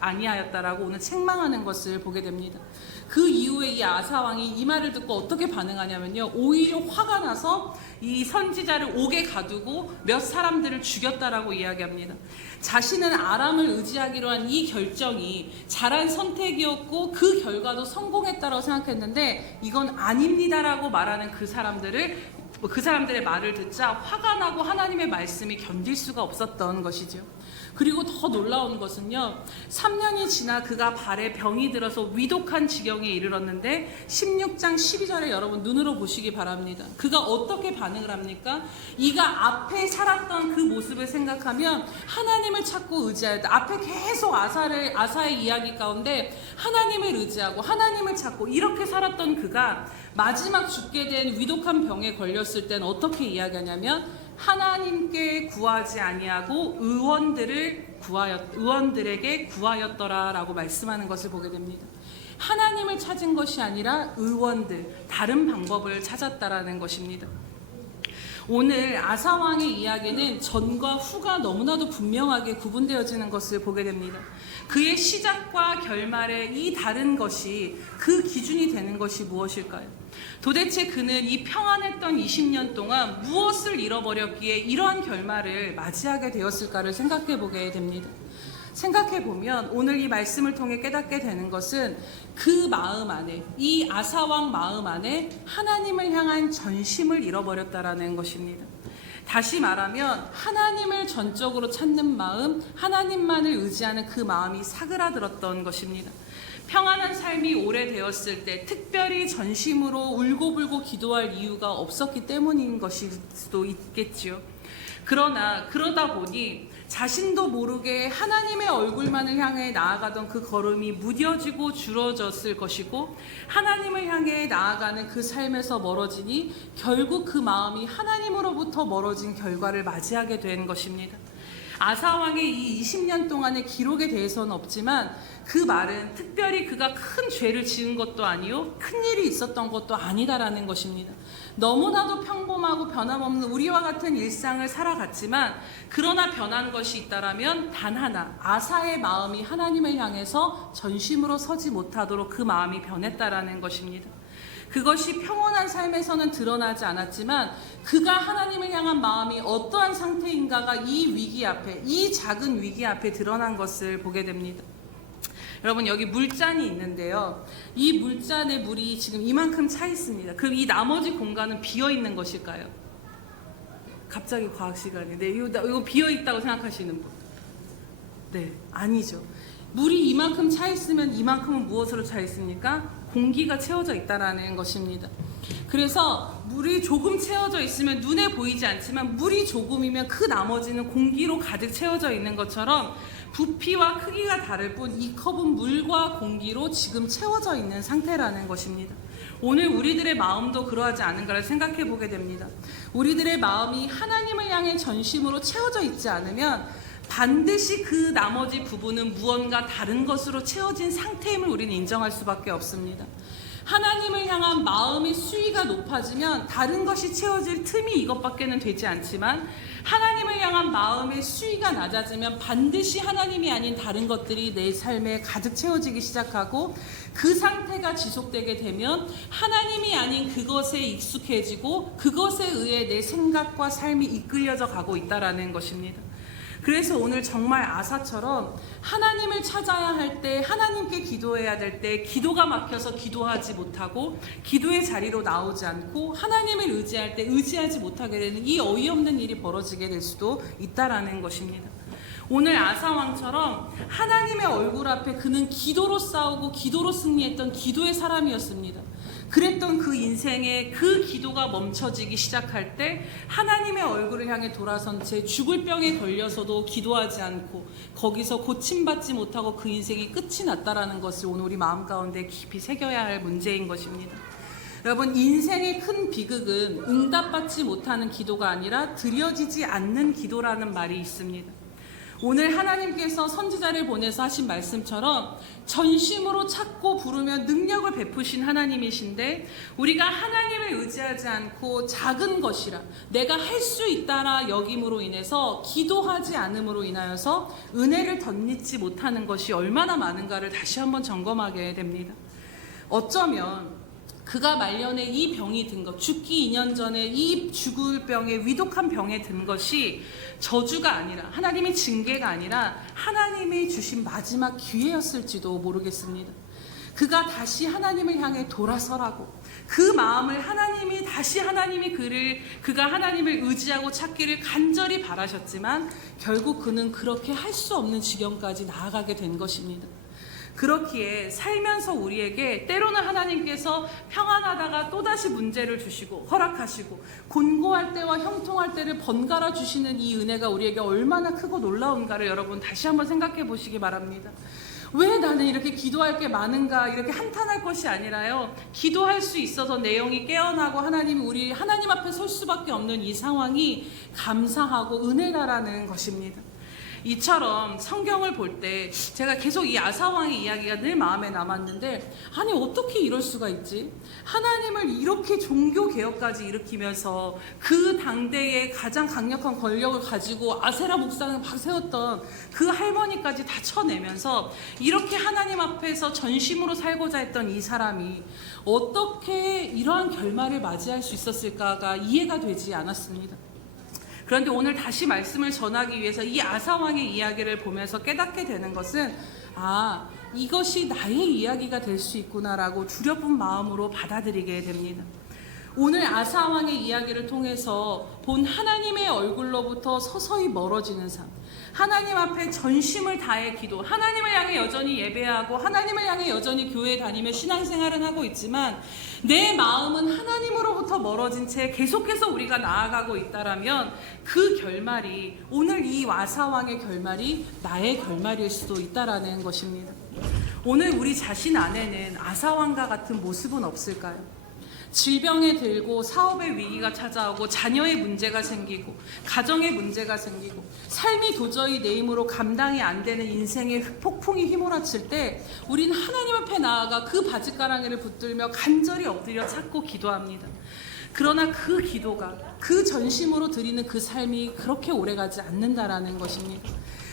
아니하였다라고 오늘 책망하는 것을 보게 됩니다. 그 이후에 이 아사 왕이 이 말을 듣고 어떻게 반응하냐면요, 오히려 화가 나서 이 선지자를 옥에 가두고 몇 사람들을 죽였다라고 이야기합니다. 자신은 아람을 의지하기로 한 이 결정이 잘한 선택이었고 그 결과도 성공했다고 생각했는데 이건 아닙니다라고 말하는 그 사람들의 말을 듣자 화가 나고 하나님의 말씀이 견딜 수가 없었던 것이죠. 그리고 더 놀라운 것은요, 3년이 지나 그가 발에 병이 들어서 위독한 지경에 이르렀는데 16장 12절에 여러분 눈으로 보시기 바랍니다. 그가 어떻게 반응을 합니까? 이가 앞에 살았던 그 모습을 생각하면 하나님을 찾고 의지하였다. 앞에 계속 아사의 이야기 가운데 하나님을 의지하고 하나님을 찾고 이렇게 살았던 그가 마지막 죽게 된 위독한 병에 걸렸을 땐 어떻게 이야기하냐면 하나님께 구하지 아니하고 의원들에게 구하였더라라고 말씀하는 것을 보게 됩니다. 하나님을 찾은 것이 아니라 다른 방법을 찾았다라는 것입니다. 오늘 아사 왕의 이야기는 전과 후가 너무나도 분명하게 구분되어지는 것을 보게 됩니다. 그의 시작과 결말에 이 다른 것이 그 기준이 되는 것이 무엇일까요? 도대체 그는 이 평안했던 20년 동안 무엇을 잃어버렸기에 이러한 결말을 맞이하게 되었을까를 생각해 보게 됩니다. 생각해 보면 오늘 이 말씀을 통해 깨닫게 되는 것은 그 마음 안에, 이 아사왕 마음 안에 하나님을 향한 전심을 잃어버렸다라는 것입니다. 다시 말하면 하나님을 전적으로 찾는 마음, 하나님만을 의지하는 그 마음이 사그라들었던 것입니다. 평안한 삶이 오래되었을 때 특별히 전심으로 울고불고 기도할 이유가 없었기 때문인 것일 수도 있겠지요. 그러다 보니 자신도 모르게 하나님의 얼굴만을 향해 나아가던 그 걸음이 무뎌지고 줄어졌을 것이고 하나님을 향해 나아가는 그 삶에서 멀어지니 결국 그 마음이 하나님으로부터 멀어진 결과를 맞이하게 된 것입니다. 아사왕의 이 20년 동안의 기록에 대해서는 없지만 그 말은 특별히 그가 큰 죄를 지은 것도 아니요 큰 일이 있었던 것도 아니다라는 것입니다. 너무나도 평범하고 변함없는 우리와 같은 일상을 살아갔지만 그러나 변한 것이 있다라면 단 하나, 아사의 마음이 하나님을 향해서 전심으로 서지 못하도록 그 마음이 변했다라는 것입니다. 그것이 평온한 삶에서는 드러나지 않았지만 그가 하나님을 향한 마음이 어떠한 상태인가가 이 위기 앞에, 이 작은 위기 앞에 드러난 것을 보게 됩니다. 여러분 여기 물잔이 있는데요. 이 물잔에 물이 지금 이만큼 차 있습니다. 그럼 이 나머지 공간은 비어 있는 것일까요? 갑자기 과학 시간에 이거 비어 있다고 생각하시는 분? 네, 아니죠. 물이 이만큼 차 있으면 이만큼은 무엇으로 차 있습니까? 공기가 채워져 있다라는 것입니다. 그래서 물이 조금 채워져 있으면 눈에 보이지 않지만 물이 조금이면 그 나머지는 공기로 가득 채워져 있는 것처럼 부피와 크기가 다를 뿐 이 컵은 물과 공기로 지금 채워져 있는 상태라는 것입니다. 오늘 우리들의 마음도 그러하지 않은가를 생각해 보게 됩니다. 우리들의 마음이 하나님을 향해 전심으로 채워져 있지 않으면 반드시 그 나머지 부분은 무언가 다른 것으로 채워진 상태임을 우리는 인정할 수밖에 없습니다. 하나님을 향한 마음의 수위가 높아지면 다른 것이 채워질 틈이 이것밖에는 되지 않지만, 하나님을 향한 마음의 수위가 낮아지면 반드시 하나님이 아닌 다른 것들이 내 삶에 가득 채워지기 시작하고, 그 상태가 지속되게 되면 하나님이 아닌 그것에 익숙해지고 그것에 의해 내 생각과 삶이 이끌려져 가고 있다는 것입니다. 그래서 오늘 정말 아사처럼 하나님을 찾아야 할 때, 하나님께 기도해야 될 때 기도가 막혀서 기도하지 못하고 기도의 자리로 나오지 않고, 하나님을 의지할 때 의지하지 못하게 되는 이 어이없는 일이 벌어지게 될 수도 있다라는 것입니다. 오늘 아사왕처럼 하나님의 얼굴 앞에 그는 기도로 싸우고 기도로 승리했던 기도의 사람이었습니다. 그랬던 그 인생에 그 기도가 멈춰지기 시작할 때 하나님의 얼굴을 향해 돌아선 채 죽을 병에 걸려서도 기도하지 않고 거기서 고침받지 못하고 그 인생이 끝이 났다라는 것을 오늘 우리 마음 가운데 깊이 새겨야 할 문제인 것입니다. 여러분, 인생의 큰 비극은 응답받지 못하는 기도가 아니라 드려지지 않는 기도라는 말이 있습니다. 오늘 하나님께서 선지자를 보내서 하신 말씀처럼 전심으로 찾고 부르면 능력을 베푸신 하나님이신데, 우리가 하나님을 의지하지 않고 작은 것이라 내가 할 수 있다라 여김으로 인해서 기도하지 않음으로 인하여서 은혜를 덧입지 못하는 것이 얼마나 많은가를 다시 한번 점검하게 됩니다. 어쩌면 그가 말년에 이 병이 든 것, 죽기 2년 전에 이 죽을 병에, 위독한 병에 든 것이 저주가 아니라, 하나님의 징계가 아니라 하나님이 주신 마지막 기회였을지도 모르겠습니다. 그가 다시 하나님을 향해 돌아서라고, 그 마음을 하나님이 다시 그가 하나님을 의지하고 찾기를 간절히 바라셨지만 결국 그는 그렇게 할 수 없는 지경까지 나아가게 된 것입니다. 그렇기에 살면서 우리에게 때로는 하나님께서 평안하다가 또다시 문제를 주시고 허락하시고 곤고할 때와 형통할 때를 번갈아 주시는 이 은혜가 우리에게 얼마나 크고 놀라운가를 여러분 다시 한번 생각해 보시기 바랍니다. 왜 나는 이렇게 기도할 게 많은가, 이렇게 한탄할 것이 아니라요, 기도할 수 있어서 내용이 깨어나고 우리 하나님 앞에 설 수밖에 없는 이 상황이 감사하고 은혜라라는 것입니다. 이처럼 성경을 볼 때 제가 계속 이 아사왕의 이야기가 늘 마음에 남았는데, 아니 어떻게 이럴 수가 있지? 하나님을 이렇게 종교개혁까지 일으키면서 그 당대의 가장 강력한 권력을 가지고 아세라 목상을 막 세웠던 그 할머니까지 다 쳐내면서 이렇게 하나님 앞에서 전심으로 살고자 했던 이 사람이 어떻게 이러한 결말을 맞이할 수 있었을까가 이해가 되지 않았습니다. 그런데 오늘 다시 말씀을 전하기 위해서 이 아사왕의 이야기를 보면서 깨닫게 되는 것은, 이것이 나의 이야기가 될 수 있구나라고 두려운 마음으로 받아들이게 됩니다. 오늘 아사왕의 이야기를 통해서 본 하나님의 얼굴로부터 서서히 멀어지는 삶, 하나님 앞에 전심을 다해 기도, 하나님을 향해 여전히 예배하고 하나님을 향해 여전히 교회에 다니며 신앙생활은 하고 있지만 내 마음은 하나님으로부터 멀어진 채 계속해서 우리가 나아가고 있다라면 그 결말이, 오늘 이 아사왕의 결말이 나의 결말일 수도 있다라는 것입니다. 오늘 우리 자신 안에는 아사왕과 같은 모습은 없을까요? 질병에 들고 사업의 위기가 찾아오고 자녀의 문제가 생기고 가정의 문제가 생기고 삶이 도저히 내 힘으로 감당이 안 되는 인생의 폭풍이 휘몰아칠 때 우리는 하나님 앞에 나아가 그 바짓가랑이를 붙들며 간절히 엎드려 찾고 기도합니다. 그러나 그 기도가, 그 전심으로 드리는 그 삶이 그렇게 오래가지 않는다라는 것입니다.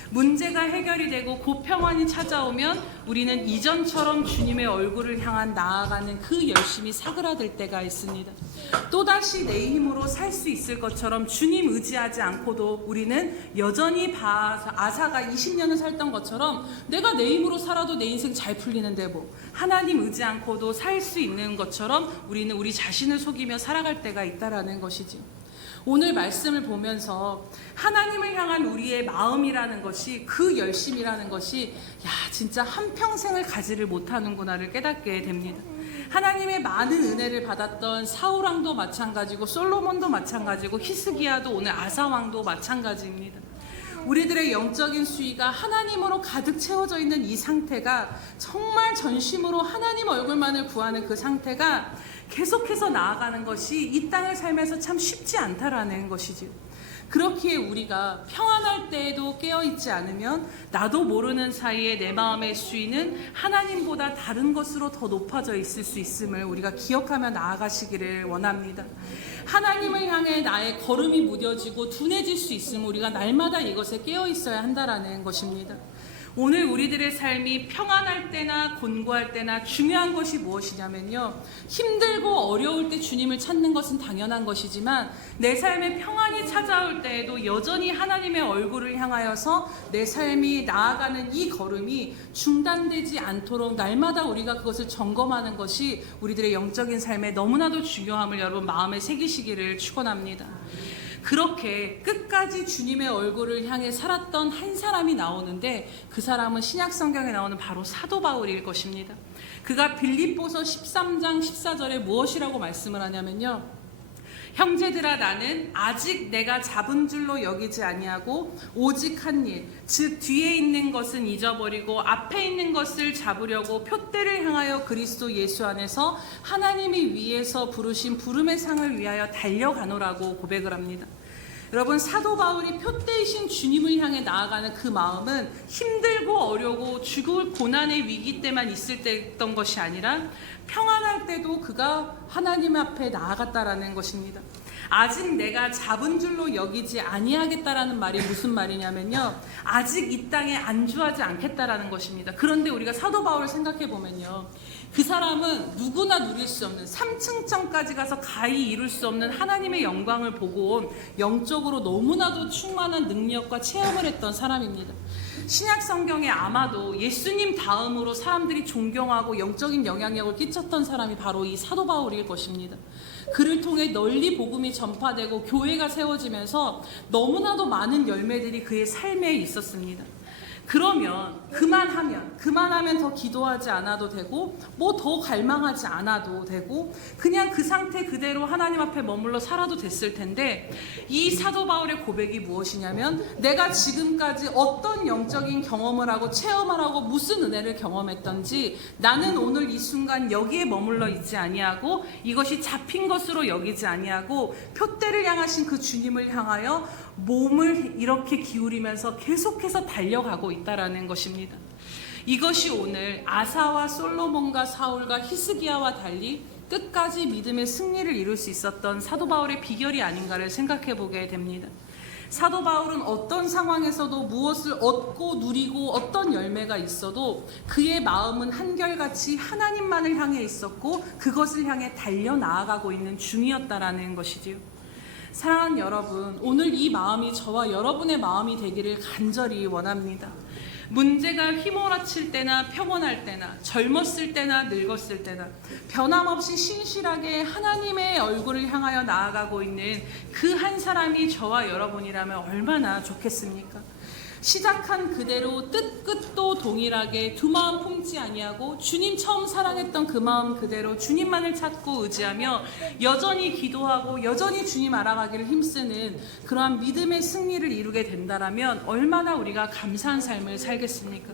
문제가 해결이 되고 곧 평안이 찾아오면 우리는 이전처럼 주님의 얼굴을 향한 나아가는 그 열심이 사그라들 때가 있습니다. 또다시 내 힘으로 살 수 있을 것처럼 주님 의지하지 않고도 우리는 여전히 아사가 20년을 살던 것처럼 내가 내 힘으로 살아도 내 인생 잘 풀리는데 뭐, 하나님 의지 않고도 살 수 있는 것처럼 우리는 우리 자신을 속이며 살아갈 때가 있다라는 것이지. 오늘 말씀을 보면서 하나님을 향한 우리의 마음이라는 것이, 그 열심이라는 것이 진짜 한평생을 가지를 못하는구나를 깨닫게 됩니다. 하나님의 많은 은혜를 받았던 사울왕도 마찬가지고 솔로몬도 마찬가지고 히스기야도 오늘 아사왕도 마찬가지입니다. 우리들의 영적인 수위가 하나님으로 가득 채워져 있는 이 상태가, 정말 전심으로 하나님 얼굴만을 구하는 그 상태가 계속해서 나아가는 것이 이 땅을 살면서 참 쉽지 않다라는 것이지요. 그렇기에 우리가 평안할 때에도 깨어있지 않으면 나도 모르는 사이에 내 마음의 수위는 하나님보다 다른 것으로 더 높아져 있을 수 있음을 우리가 기억하며 나아가시기를 원합니다. 하나님을 향해 나의 걸음이 무뎌지고 둔해질 수 있음을 우리가 날마다 이것에 깨어있어야 한다라는 것입니다. 오늘 우리들의 삶이 평안할 때나 곤고할 때나 중요한 것이 무엇이냐면요, 힘들고 어려울 때 주님을 찾는 것은 당연한 것이지만 내 삶에 평안이 찾아올 때에도 여전히 하나님의 얼굴을 향하여서 내 삶이 나아가는 이 걸음이 중단되지 않도록 날마다 우리가 그것을 점검하는 것이 우리들의 영적인 삶에 너무나도 중요함을 여러분 마음에 새기시기를 축원합니다. 그렇게 끝까지 주님의 얼굴을 향해 살았던 한 사람이 나오는데 그 사람은 신약 성경에 나오는 바로 사도 바울일 것입니다. 그가 빌립보서 13장 14절에 무엇이라고 말씀을 하냐면요, 형제들아 나는 아직 내가 잡은 줄로 여기지 아니하고 오직 한 일, 즉 뒤에 있는 것은 잊어버리고 앞에 있는 것을 잡으려고 표대를 향하여 그리스도 예수 안에서 하나님이 위에서 부르신 부름의 상을 위하여 달려가노라고 고백을 합니다. 여러분, 사도 바울이 표대이신 주님을 향해 나아가는 그 마음은 힘들고 어려고 죽을 고난의 위기 때만 있을 때였던 것이 아니라 평안할 때도 그가 하나님 앞에 나아갔다라는 것입니다. 아직 내가 잡은 줄로 여기지 아니하겠다라는 말이 무슨 말이냐면요, 아직 이 땅에 안주하지 않겠다라는 것입니다. 그런데 우리가 사도 바울을 생각해 보면요, 그 사람은 누구나 누릴 수 없는 3층천까지 가서 가히 이룰 수 없는 하나님의 영광을 보고 온 영적으로 너무나도 충만한 능력과 체험을 했던 사람입니다. 신약 성경에 아마도 예수님 다음으로 사람들이 존경하고 영적인 영향력을 끼쳤던 사람이 바로 이 사도 바울일 것입니다. 그를 통해 널리 복음이 전파되고 교회가 세워지면서 너무나도 많은 열매들이 그의 삶에 있었습니다. 그러면 그만하면 더 기도하지 않아도 되고 뭐 더 갈망하지 않아도 되고 그냥 그 상태 그대로 하나님 앞에 머물러 살아도 됐을 텐데, 이 사도 바울의 고백이 무엇이냐면 내가 지금까지 어떤 영적인 경험을 하고 체험을 하고 무슨 은혜를 경험했던지 나는 오늘 이 순간 여기에 머물러 있지 아니하고 이것이 잡힌 것으로 여기지 아니하고 표대를 향하신 그 주님을 향하여 몸을 이렇게 기울이면서 계속해서 달려가고 있다라는 것입니다. 이것이 오늘 아사와 솔로몬과 사울과 히스기야와 달리 끝까지 믿음의 승리를 이룰 수 있었던 사도 바울의 비결이 아닌가를 생각해 보게 됩니다. 사도 바울은 어떤 상황에서도 무엇을 얻고 누리고 어떤 열매가 있어도 그의 마음은 한결같이 하나님만을 향해 있었고 그것을 향해 달려나아가고 있는 중이었다라는 것이지요. 사랑하는 여러분, 오늘 이 마음이 저와 여러분의 마음이 되기를 간절히 원합니다. 문제가 휘몰아칠 때나 평온할 때나 젊었을 때나 늙었을 때나 변함없이 신실하게 하나님의 얼굴을 향하여 나아가고 있는 그 한 사람이 저와 여러분이라면 얼마나 좋겠습니까? 시작한 그대로 뜻끝도 동일하게 두 마음 품지 아니하고 주님 처음 사랑했던 그 마음 그대로 주님만을 찾고 의지하며 여전히 기도하고 여전히 주님 알아가기를 힘쓰는 그러한 믿음의 승리를 이루게 된다라면 얼마나 우리가 감사한 삶을 살겠습니까?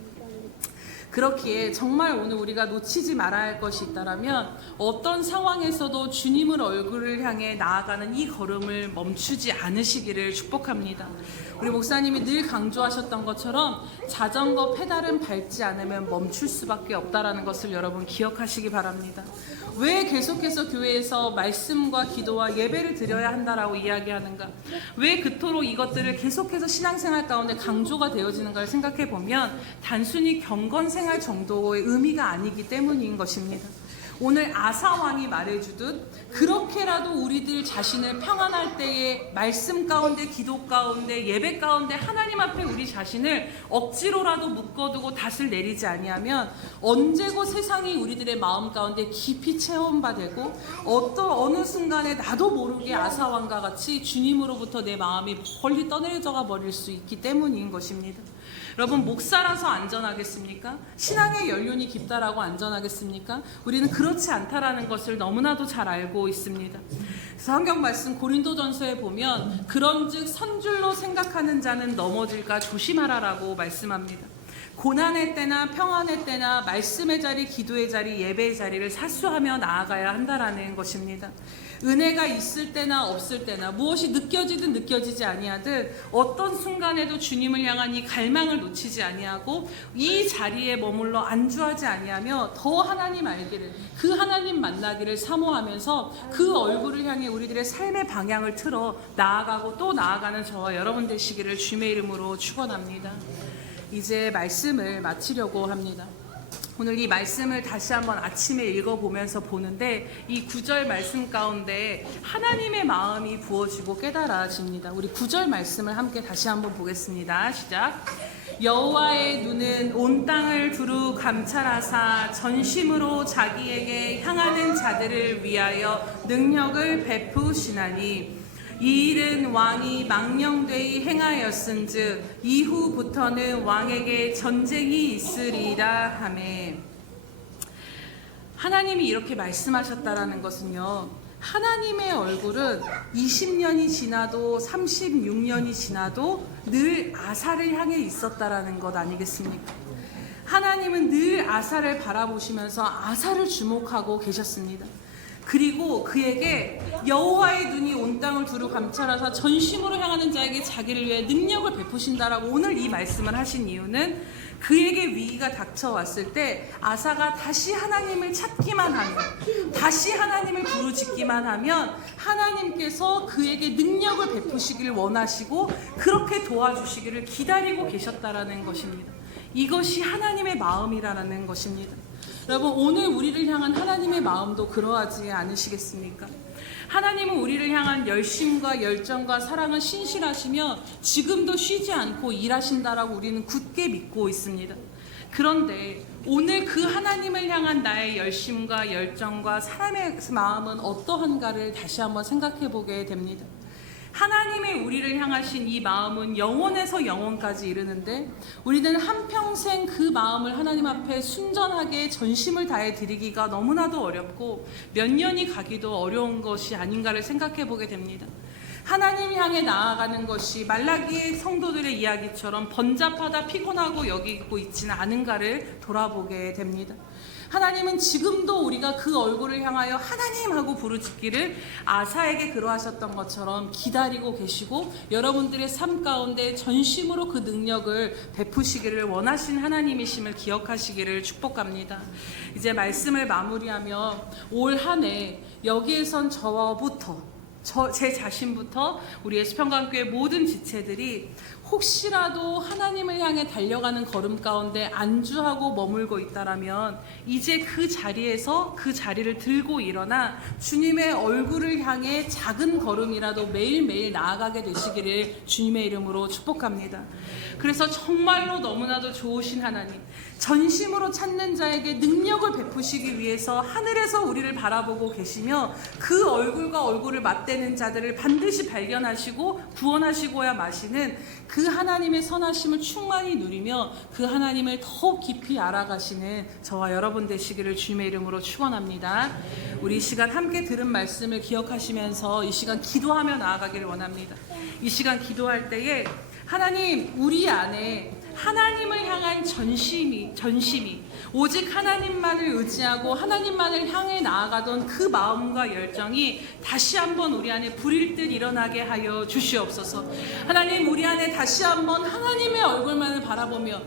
그렇기에 정말 오늘 우리가 놓치지 말아야 할 것이 있다면 어떤 상황에서도 주님을 얼굴을 향해 나아가는 이 걸음을 멈추지 않으시기를 축복합니다. 우리 목사님이 늘 강조하셨던 것처럼 자전거 페달은 밟지 않으면 멈출 수밖에 없다라는 것을 여러분 기억하시기 바랍니다. 왜 계속해서 교회에서 말씀과 기도와 예배를 드려야 한다라고 이야기하는가? 왜 그토록 이것들을 계속해서 신앙생활 가운데 강조가 되어지는가를 생각해 보면 단순히 경건생활 정도의 의미가 아니기 때문인 것입니다. 오늘 아사왕이 말해주듯 그렇게라도 우리들 자신을 평안할 때에 말씀 가운데 기도 가운데 예배 가운데 하나님 앞에 우리 자신을 억지로라도 묶어두고 닷을 내리지 아니하면 언제고 세상이 우리들의 마음 가운데 깊이 체험받고 어느 순간에 나도 모르게 아사왕과 같이 주님으로부터 내 마음이 멀리 떠내려가 버릴 수 있기 때문인 것입니다. 여러분, 목사라서 안전하겠습니까? 신앙의 연륜이 깊다라고 안전하겠습니까? 우리는 그렇지 않다라는 것을 너무나도 잘 알고 있습니다. 성경 말씀 고린도전서에 보면 그런즉 선줄로 생각하는 자는 넘어질까 조심하라라고 말씀합니다. 고난의 때나 평안의 때나 말씀의 자리, 기도의 자리, 예배의 자리를 사수하며 나아가야 한다라는 것입니다. 은혜가 있을 때나 없을 때나 무엇이 느껴지든 느껴지지 아니하든 어떤 순간에도 주님을 향한 이 갈망을 놓치지 아니하고 이 자리에 머물러 안주하지 아니하며 더 하나님 알기를, 그 하나님 만나기를 사모하면서 그 얼굴을 향해 우리들의 삶의 방향을 틀어 나아가고 또 나아가는 저와 여러분 되시기를 주님의 이름으로 축원합니다. 이제 말씀을 마치려고 합니다. 오늘 이 말씀을 다시 한번 아침에 읽어보면서 보는데 이 9절 말씀 가운데 하나님의 마음이 부어지고 깨달아집니다. 우리 9절 말씀을 함께 다시 한번 보겠습니다. 시작. 여호와의 눈은 온 땅을 두루 감찰하사 전심으로 자기에게 향하는 자들을 위하여 능력을 베푸시나니 이 일은 왕이 망령되이 행하였은즉 이후부터는 왕에게 전쟁이 있으리라 하매. 하나님이 이렇게 말씀하셨다라는 것은요, 하나님의 얼굴은 20년이 지나도 36년이 지나도 늘 아사를 향해 있었다라는 것 아니겠습니까? 하나님은 늘 아사를 바라보시면서 아사를 주목하고 계셨습니다. 그리고 그에게 여호와의 눈이 온 땅을 두루 감찰하사 전심으로 향하는 자에게 자기를 위해 능력을 베푸신다라고 오늘 이 말씀을 하신 이유는 그에게 위기가 닥쳐왔을 때 아사가 다시 하나님을 찾기만 하면, 다시 하나님을 부르짖기만 하면 하나님께서 그에게 능력을 베푸시기를 원하시고 그렇게 도와주시기를 기다리고 계셨다라는 것입니다. 이것이 하나님의 마음이라는 것입니다. 여러분, 오늘 우리를 향한 하나님의 마음도 그러하지 않으시겠습니까? 하나님은 우리를 향한 열심과 열정과 사랑은 신실하시며 지금도 쉬지 않고 일하신다라고 우리는 굳게 믿고 있습니다. 그런데 오늘 그 하나님을 향한 나의 열심과 열정과 사랑의 마음은 어떠한가를 다시 한번 생각해 보게 됩니다. 하나님의 우리를 향하신 이 마음은 영원에서 영원까지 이르는데 우리는 한평생 그 마음을 하나님 앞에 순전하게 전심을 다해 드리기가 너무나도 어렵고 몇 년이 가기도 어려운 것이 아닌가를 생각해 보게 됩니다. 하나님 향해 나아가는 것이 말라기의 성도들의 이야기처럼 번잡하다 피곤하고 여기고 있지는 않은가를 돌아보게 됩니다. 하나님은 지금도 우리가 그 얼굴을 향하여 하나님 하고 부르짖기를 아사에게 그러하셨던 것처럼 기다리고 계시고 여러분들의 삶 가운데 전심으로 그 능력을 베푸시기를 원하신 하나님이심을 기억하시기를 축복합니다. 이제 말씀을 마무리하며 올 한 해 여기에선 제 자신부터 우리 예수평강교회 모든 지체들이 혹시라도 하나님을 향해 달려가는 걸음 가운데 안주하고 머물고 있다라면 이제 그 자리에서 그 자리를 들고 일어나 주님의 얼굴을 향해 작은 걸음이라도 매일매일 나아가게 되시기를 주님의 이름으로 축복합니다. 그래서 정말로 너무나도 좋으신 하나님, 전심으로 찾는 자에게 능력을 베푸시기 위해서 하늘에서 우리를 바라보고 계시며 그 얼굴과 얼굴을 맞대는 자들을 반드시 발견하시고 구원하시고야 마시는 그 하나님의 선하심을 충만히 누리며 그 하나님을 더 깊이 알아가시는 저와 여러분 되시기를 주님의 이름으로 축원합니다. 우리 이 시간 함께 들은 말씀을 기억하시면서 이 시간 기도하며 나아가기를 원합니다. 이 시간 기도할 때에 하나님, 우리 안에 하나님을 향한 전심이 오직 하나님만을 의지하고 하나님만을 향해 나아가던 그 마음과 열정이 다시 한번 우리 안에 불일 듯 일어나게 하여 주시옵소서. 하나님, 우리 안에 다시 한번 하나님의 얼굴만을 바라보며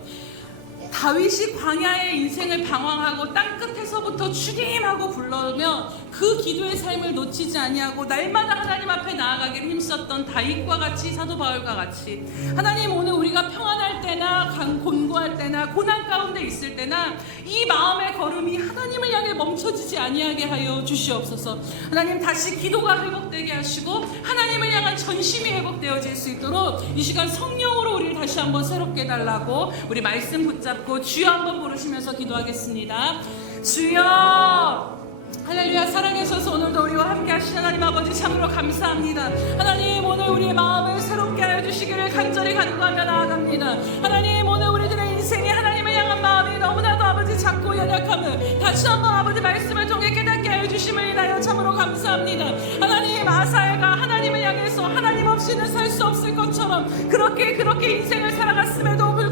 다윗이 광야의 인생을 방황하고 땅끝에서부터 주님하고 불러오며 그 기도의 삶을 놓치지 아니하고 날마다 하나님 앞에 나아가기를 힘썼던 다윗과 같이, 사도 바울과 같이 하나님, 오늘 우리가 평안할 때나 곤고할 때나 고난 가운데 있을 때나 이 마음의 걸음이 하나님을 향해 멈춰지지 아니하게 하여 주시옵소서. 하나님, 다시 기도가 회복되게 하시고 하나님을 향한 전심이 회복되어질 수 있도록 이 시간 성령으로 우리를 다시 한번 새롭게 달라고 우리 말씀 붙잡고 주여 한번 부르시면서 기도하겠습니다. 주여, 할렐루야. 사랑해주셔서 오늘도 우리와 함께 하신 하나님 아버지 참으로 감사합니다. 하나님, 오늘 우리의 마음을 새롭게 하여 주시기를 간절히 간구하며 나아갑니다. 하나님, 오늘 우리들의 인생이 하나님을 향한 마음이 너무나도 아버지 작고 연약함을 다시 한번 아버지 말씀을 통해 깨닫게 하여 주심을 인하여 참으로 감사합니다. 하나님, 아사야가 하나님을 향해서 하나님 없이는 살 수 없을 것처럼 그렇게 인생을 살아갔음에도 불구하고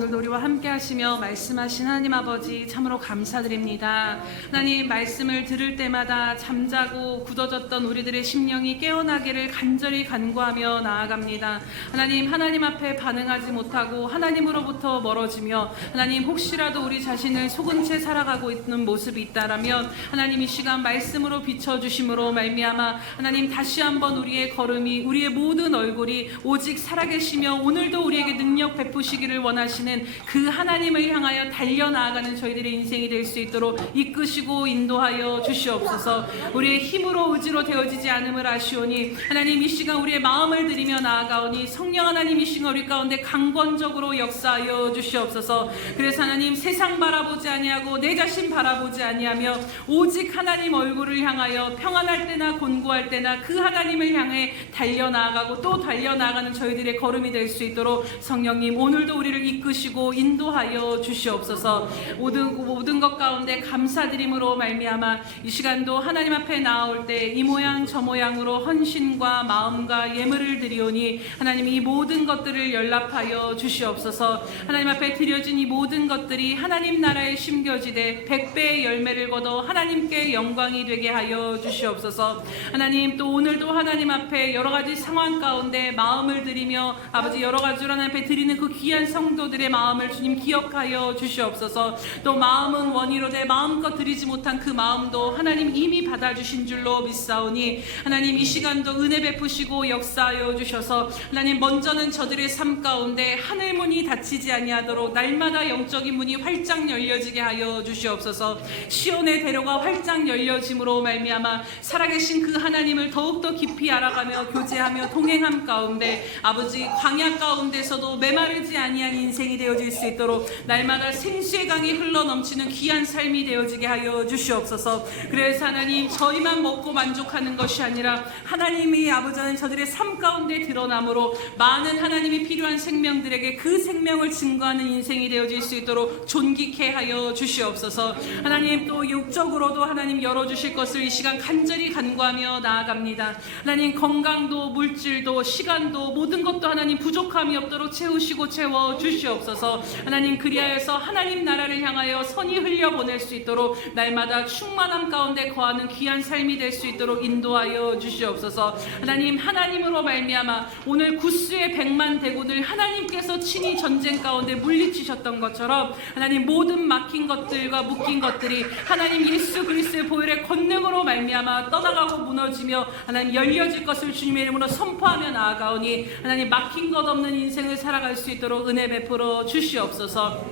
오늘도 우리와 함께 하시며 말씀하신 하나님 아버지 참으로 감사드립니다. 하나님 말씀을 들을 때마다 잠자고 굳어졌던 우리들의 심령이 깨어나기를 간절히 간구하며 나아갑니다. 하나님 앞에 반응하지 못하고 하나님으로부터 멀어지며 하나님 혹시라도 우리 자신을 속은 채 살아가고 있는 모습이 있다라면 하나님 이 시간 말씀으로 비춰주심으로 말미암아 하나님 다시 한번 우리의 걸음이 우리의 모든 얼굴이 오직 살아계시며 오늘도 우리에게 능력 베푸시기를 원하시는 그 하나님을 향하여 달려나아가는 저희들의 인생이 될 수 있도록 이끄시고 인도하여 주시옵소서. 우리의 힘으로 의지로 되어지지 않음을 아시오니 하나님 이 시간 우리의 마음을 드리며 나아가오니 성령 하나님 이 시간 우리 가운데 강권적으로 역사하여 주시옵소서. 그래서 하나님 세상 바라보지 아니하고 내 자신 바라보지 아니하며 오직 하나님 얼굴을 향하여 평안할 때나 곤고할 때나 그 하나님을 향해 달려나아가고 또 달려나아가는 저희들의 걸음이 될 수 있도록 성령님 오늘도 우리를 이끄시고 인도하여 주시옵소서. 모든 것 가운데 감사드림으로 말미암아 이 시간도 하나님 앞에 나올 때 이 모양 저 모양으로 헌신과 마음과 예물을 드리오니 하나님 이 모든 것들을 연락하여 주시옵소서. 하나님 앞에 드려진 이 모든 것들이 하나님 나라에 심겨지되 100배의 열매를 거둬 하나님께 영광이 되게 하여 주시옵소서. 하나님 또 오늘도 하나님 앞에 여러 가지 상황 가운데 마음을 드리며 아버지 여러 가지로 하나님 앞에 드리는 그 귀한 성도들의 마음을 주님 기억하여 주시옵소서. 또 마음은 원이로되 마음껏 드리지 못한 그 마음도 하나님 이미 받아주신 줄로 믿사오니 하나님 이 시간도 은혜 베푸시고 역사하여 주셔서 하나님 먼저는 저들의 삶 가운데 하늘 문이 닫히지 아니하도록 날마다 영적인 문이 활짝 열려지게 하여 주시옵소서. 시온의 대로가 활짝 열려짐으로 말미암아 살아계신 그 하나님을 더욱더 깊이 알아가며 교제하며 동행함 가운데 아버지 광야 가운데서도 메마르지 아니한 인생이 되어질 수 있도록 날마다 생수의 강이 흘러넘치는 귀한 삶이 되어지게 하여 주시옵소서. 그래서 하나님 저희만 먹고 만족하는 것이 아니라 하나님이 아버지는 저들의 삶 가운데 드러남으로 많은 하나님이 필요한 생명들에게 그 생명을 증거하는 인생이 되어질 수 있도록 존귀케 하여 주시옵소서. 하나님 또 육적으로도 하나님 열어주실 것을 이 시간 간절히 간구하며 나아갑니다. 하나님 건강도 물질도 시간도 모든 것도 하나님 부족함이 없도록 채우시고 채워 주시옵소서. 하나님 그리하여서 하나님 나라를 향하여 선이 흘려보낼 수 있도록 날마다 충만함 가운데 거하는 귀한 삶이 될 수 있도록 인도하여 주시옵소서. 하나님 하나님으로 말미암아 오늘 구스의 100만 대군을 하나님께서 친히 전쟁 가운데 물리치셨던 것처럼 하나님 모든 막힌 것들과 묶인 것들이 하나님 예수 그리스도의 보혈의 권능으로 말미암아 떠나가고 무너지며 하나님 열려질 것을 주님의 이름으로 선포하며 나아가오니 하나님 막힌 것 없는 인생을 살아갈 수 있도록 은혜 베풀어 주시옵소서.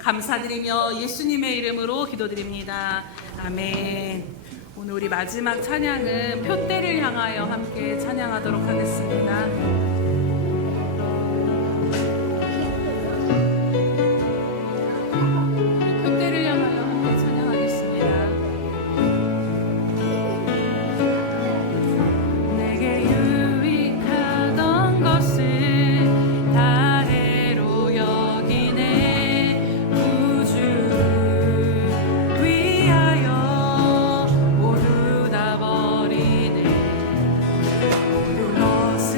감사드리며 예수님의 이름으로 기도드립니다. 아멘. 오늘 우리 마지막 찬양은 표대를 향하여 함께 찬양하도록 하겠습니다. 표대를 향하여 함께 찬양하겠습니다. 내게 유익하던 것을 다 해로 여기네. 구주를 위하여 모두 다 버리네. 모든 것을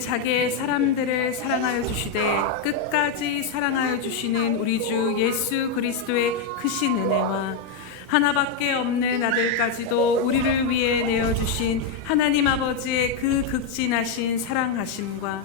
자기의 사람들을 사랑하여 주시되 끝까지 사랑하여 주시는 우리 주 예수 그리스도의 크신 은혜와 하나밖에 없는 아들까지도 우리를 위해 내어주신 하나님 아버지의 그 극진하신 사랑하심과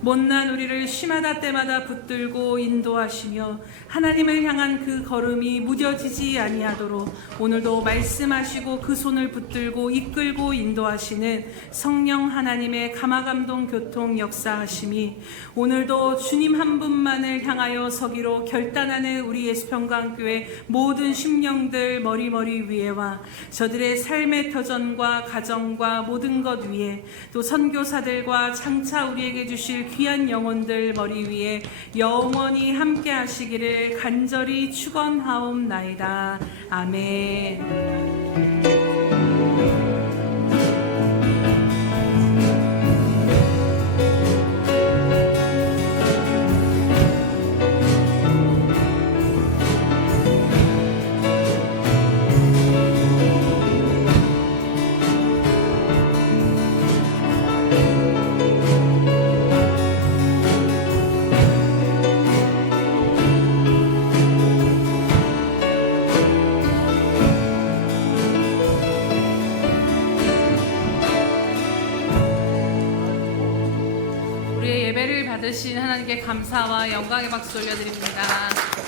못난 우리를 시마다 때마다 붙들고 인도하시며 하나님을 향한 그 걸음이 무뎌지지 아니하도록 오늘도 말씀하시고 그 손을 붙들고 이끌고 인도하시는 성령 하나님의 감화감동 교통 역사하심이 오늘도 주님 한 분만을 향하여 서기로 결단하는 우리 예수평강교회 모든 심령들 머리머리 위에와 저들의 삶의 터전과 가정과 모든 것 위에 또 선교사들과 장차 우리에게 주실 귀한 영혼들 머리 위에 영원히 함께 하시기를 간절히 축원하옵나이다. 아멘. 우리의 예배를 받으신 하나님께 감사와 영광의 박수 올려드립니다.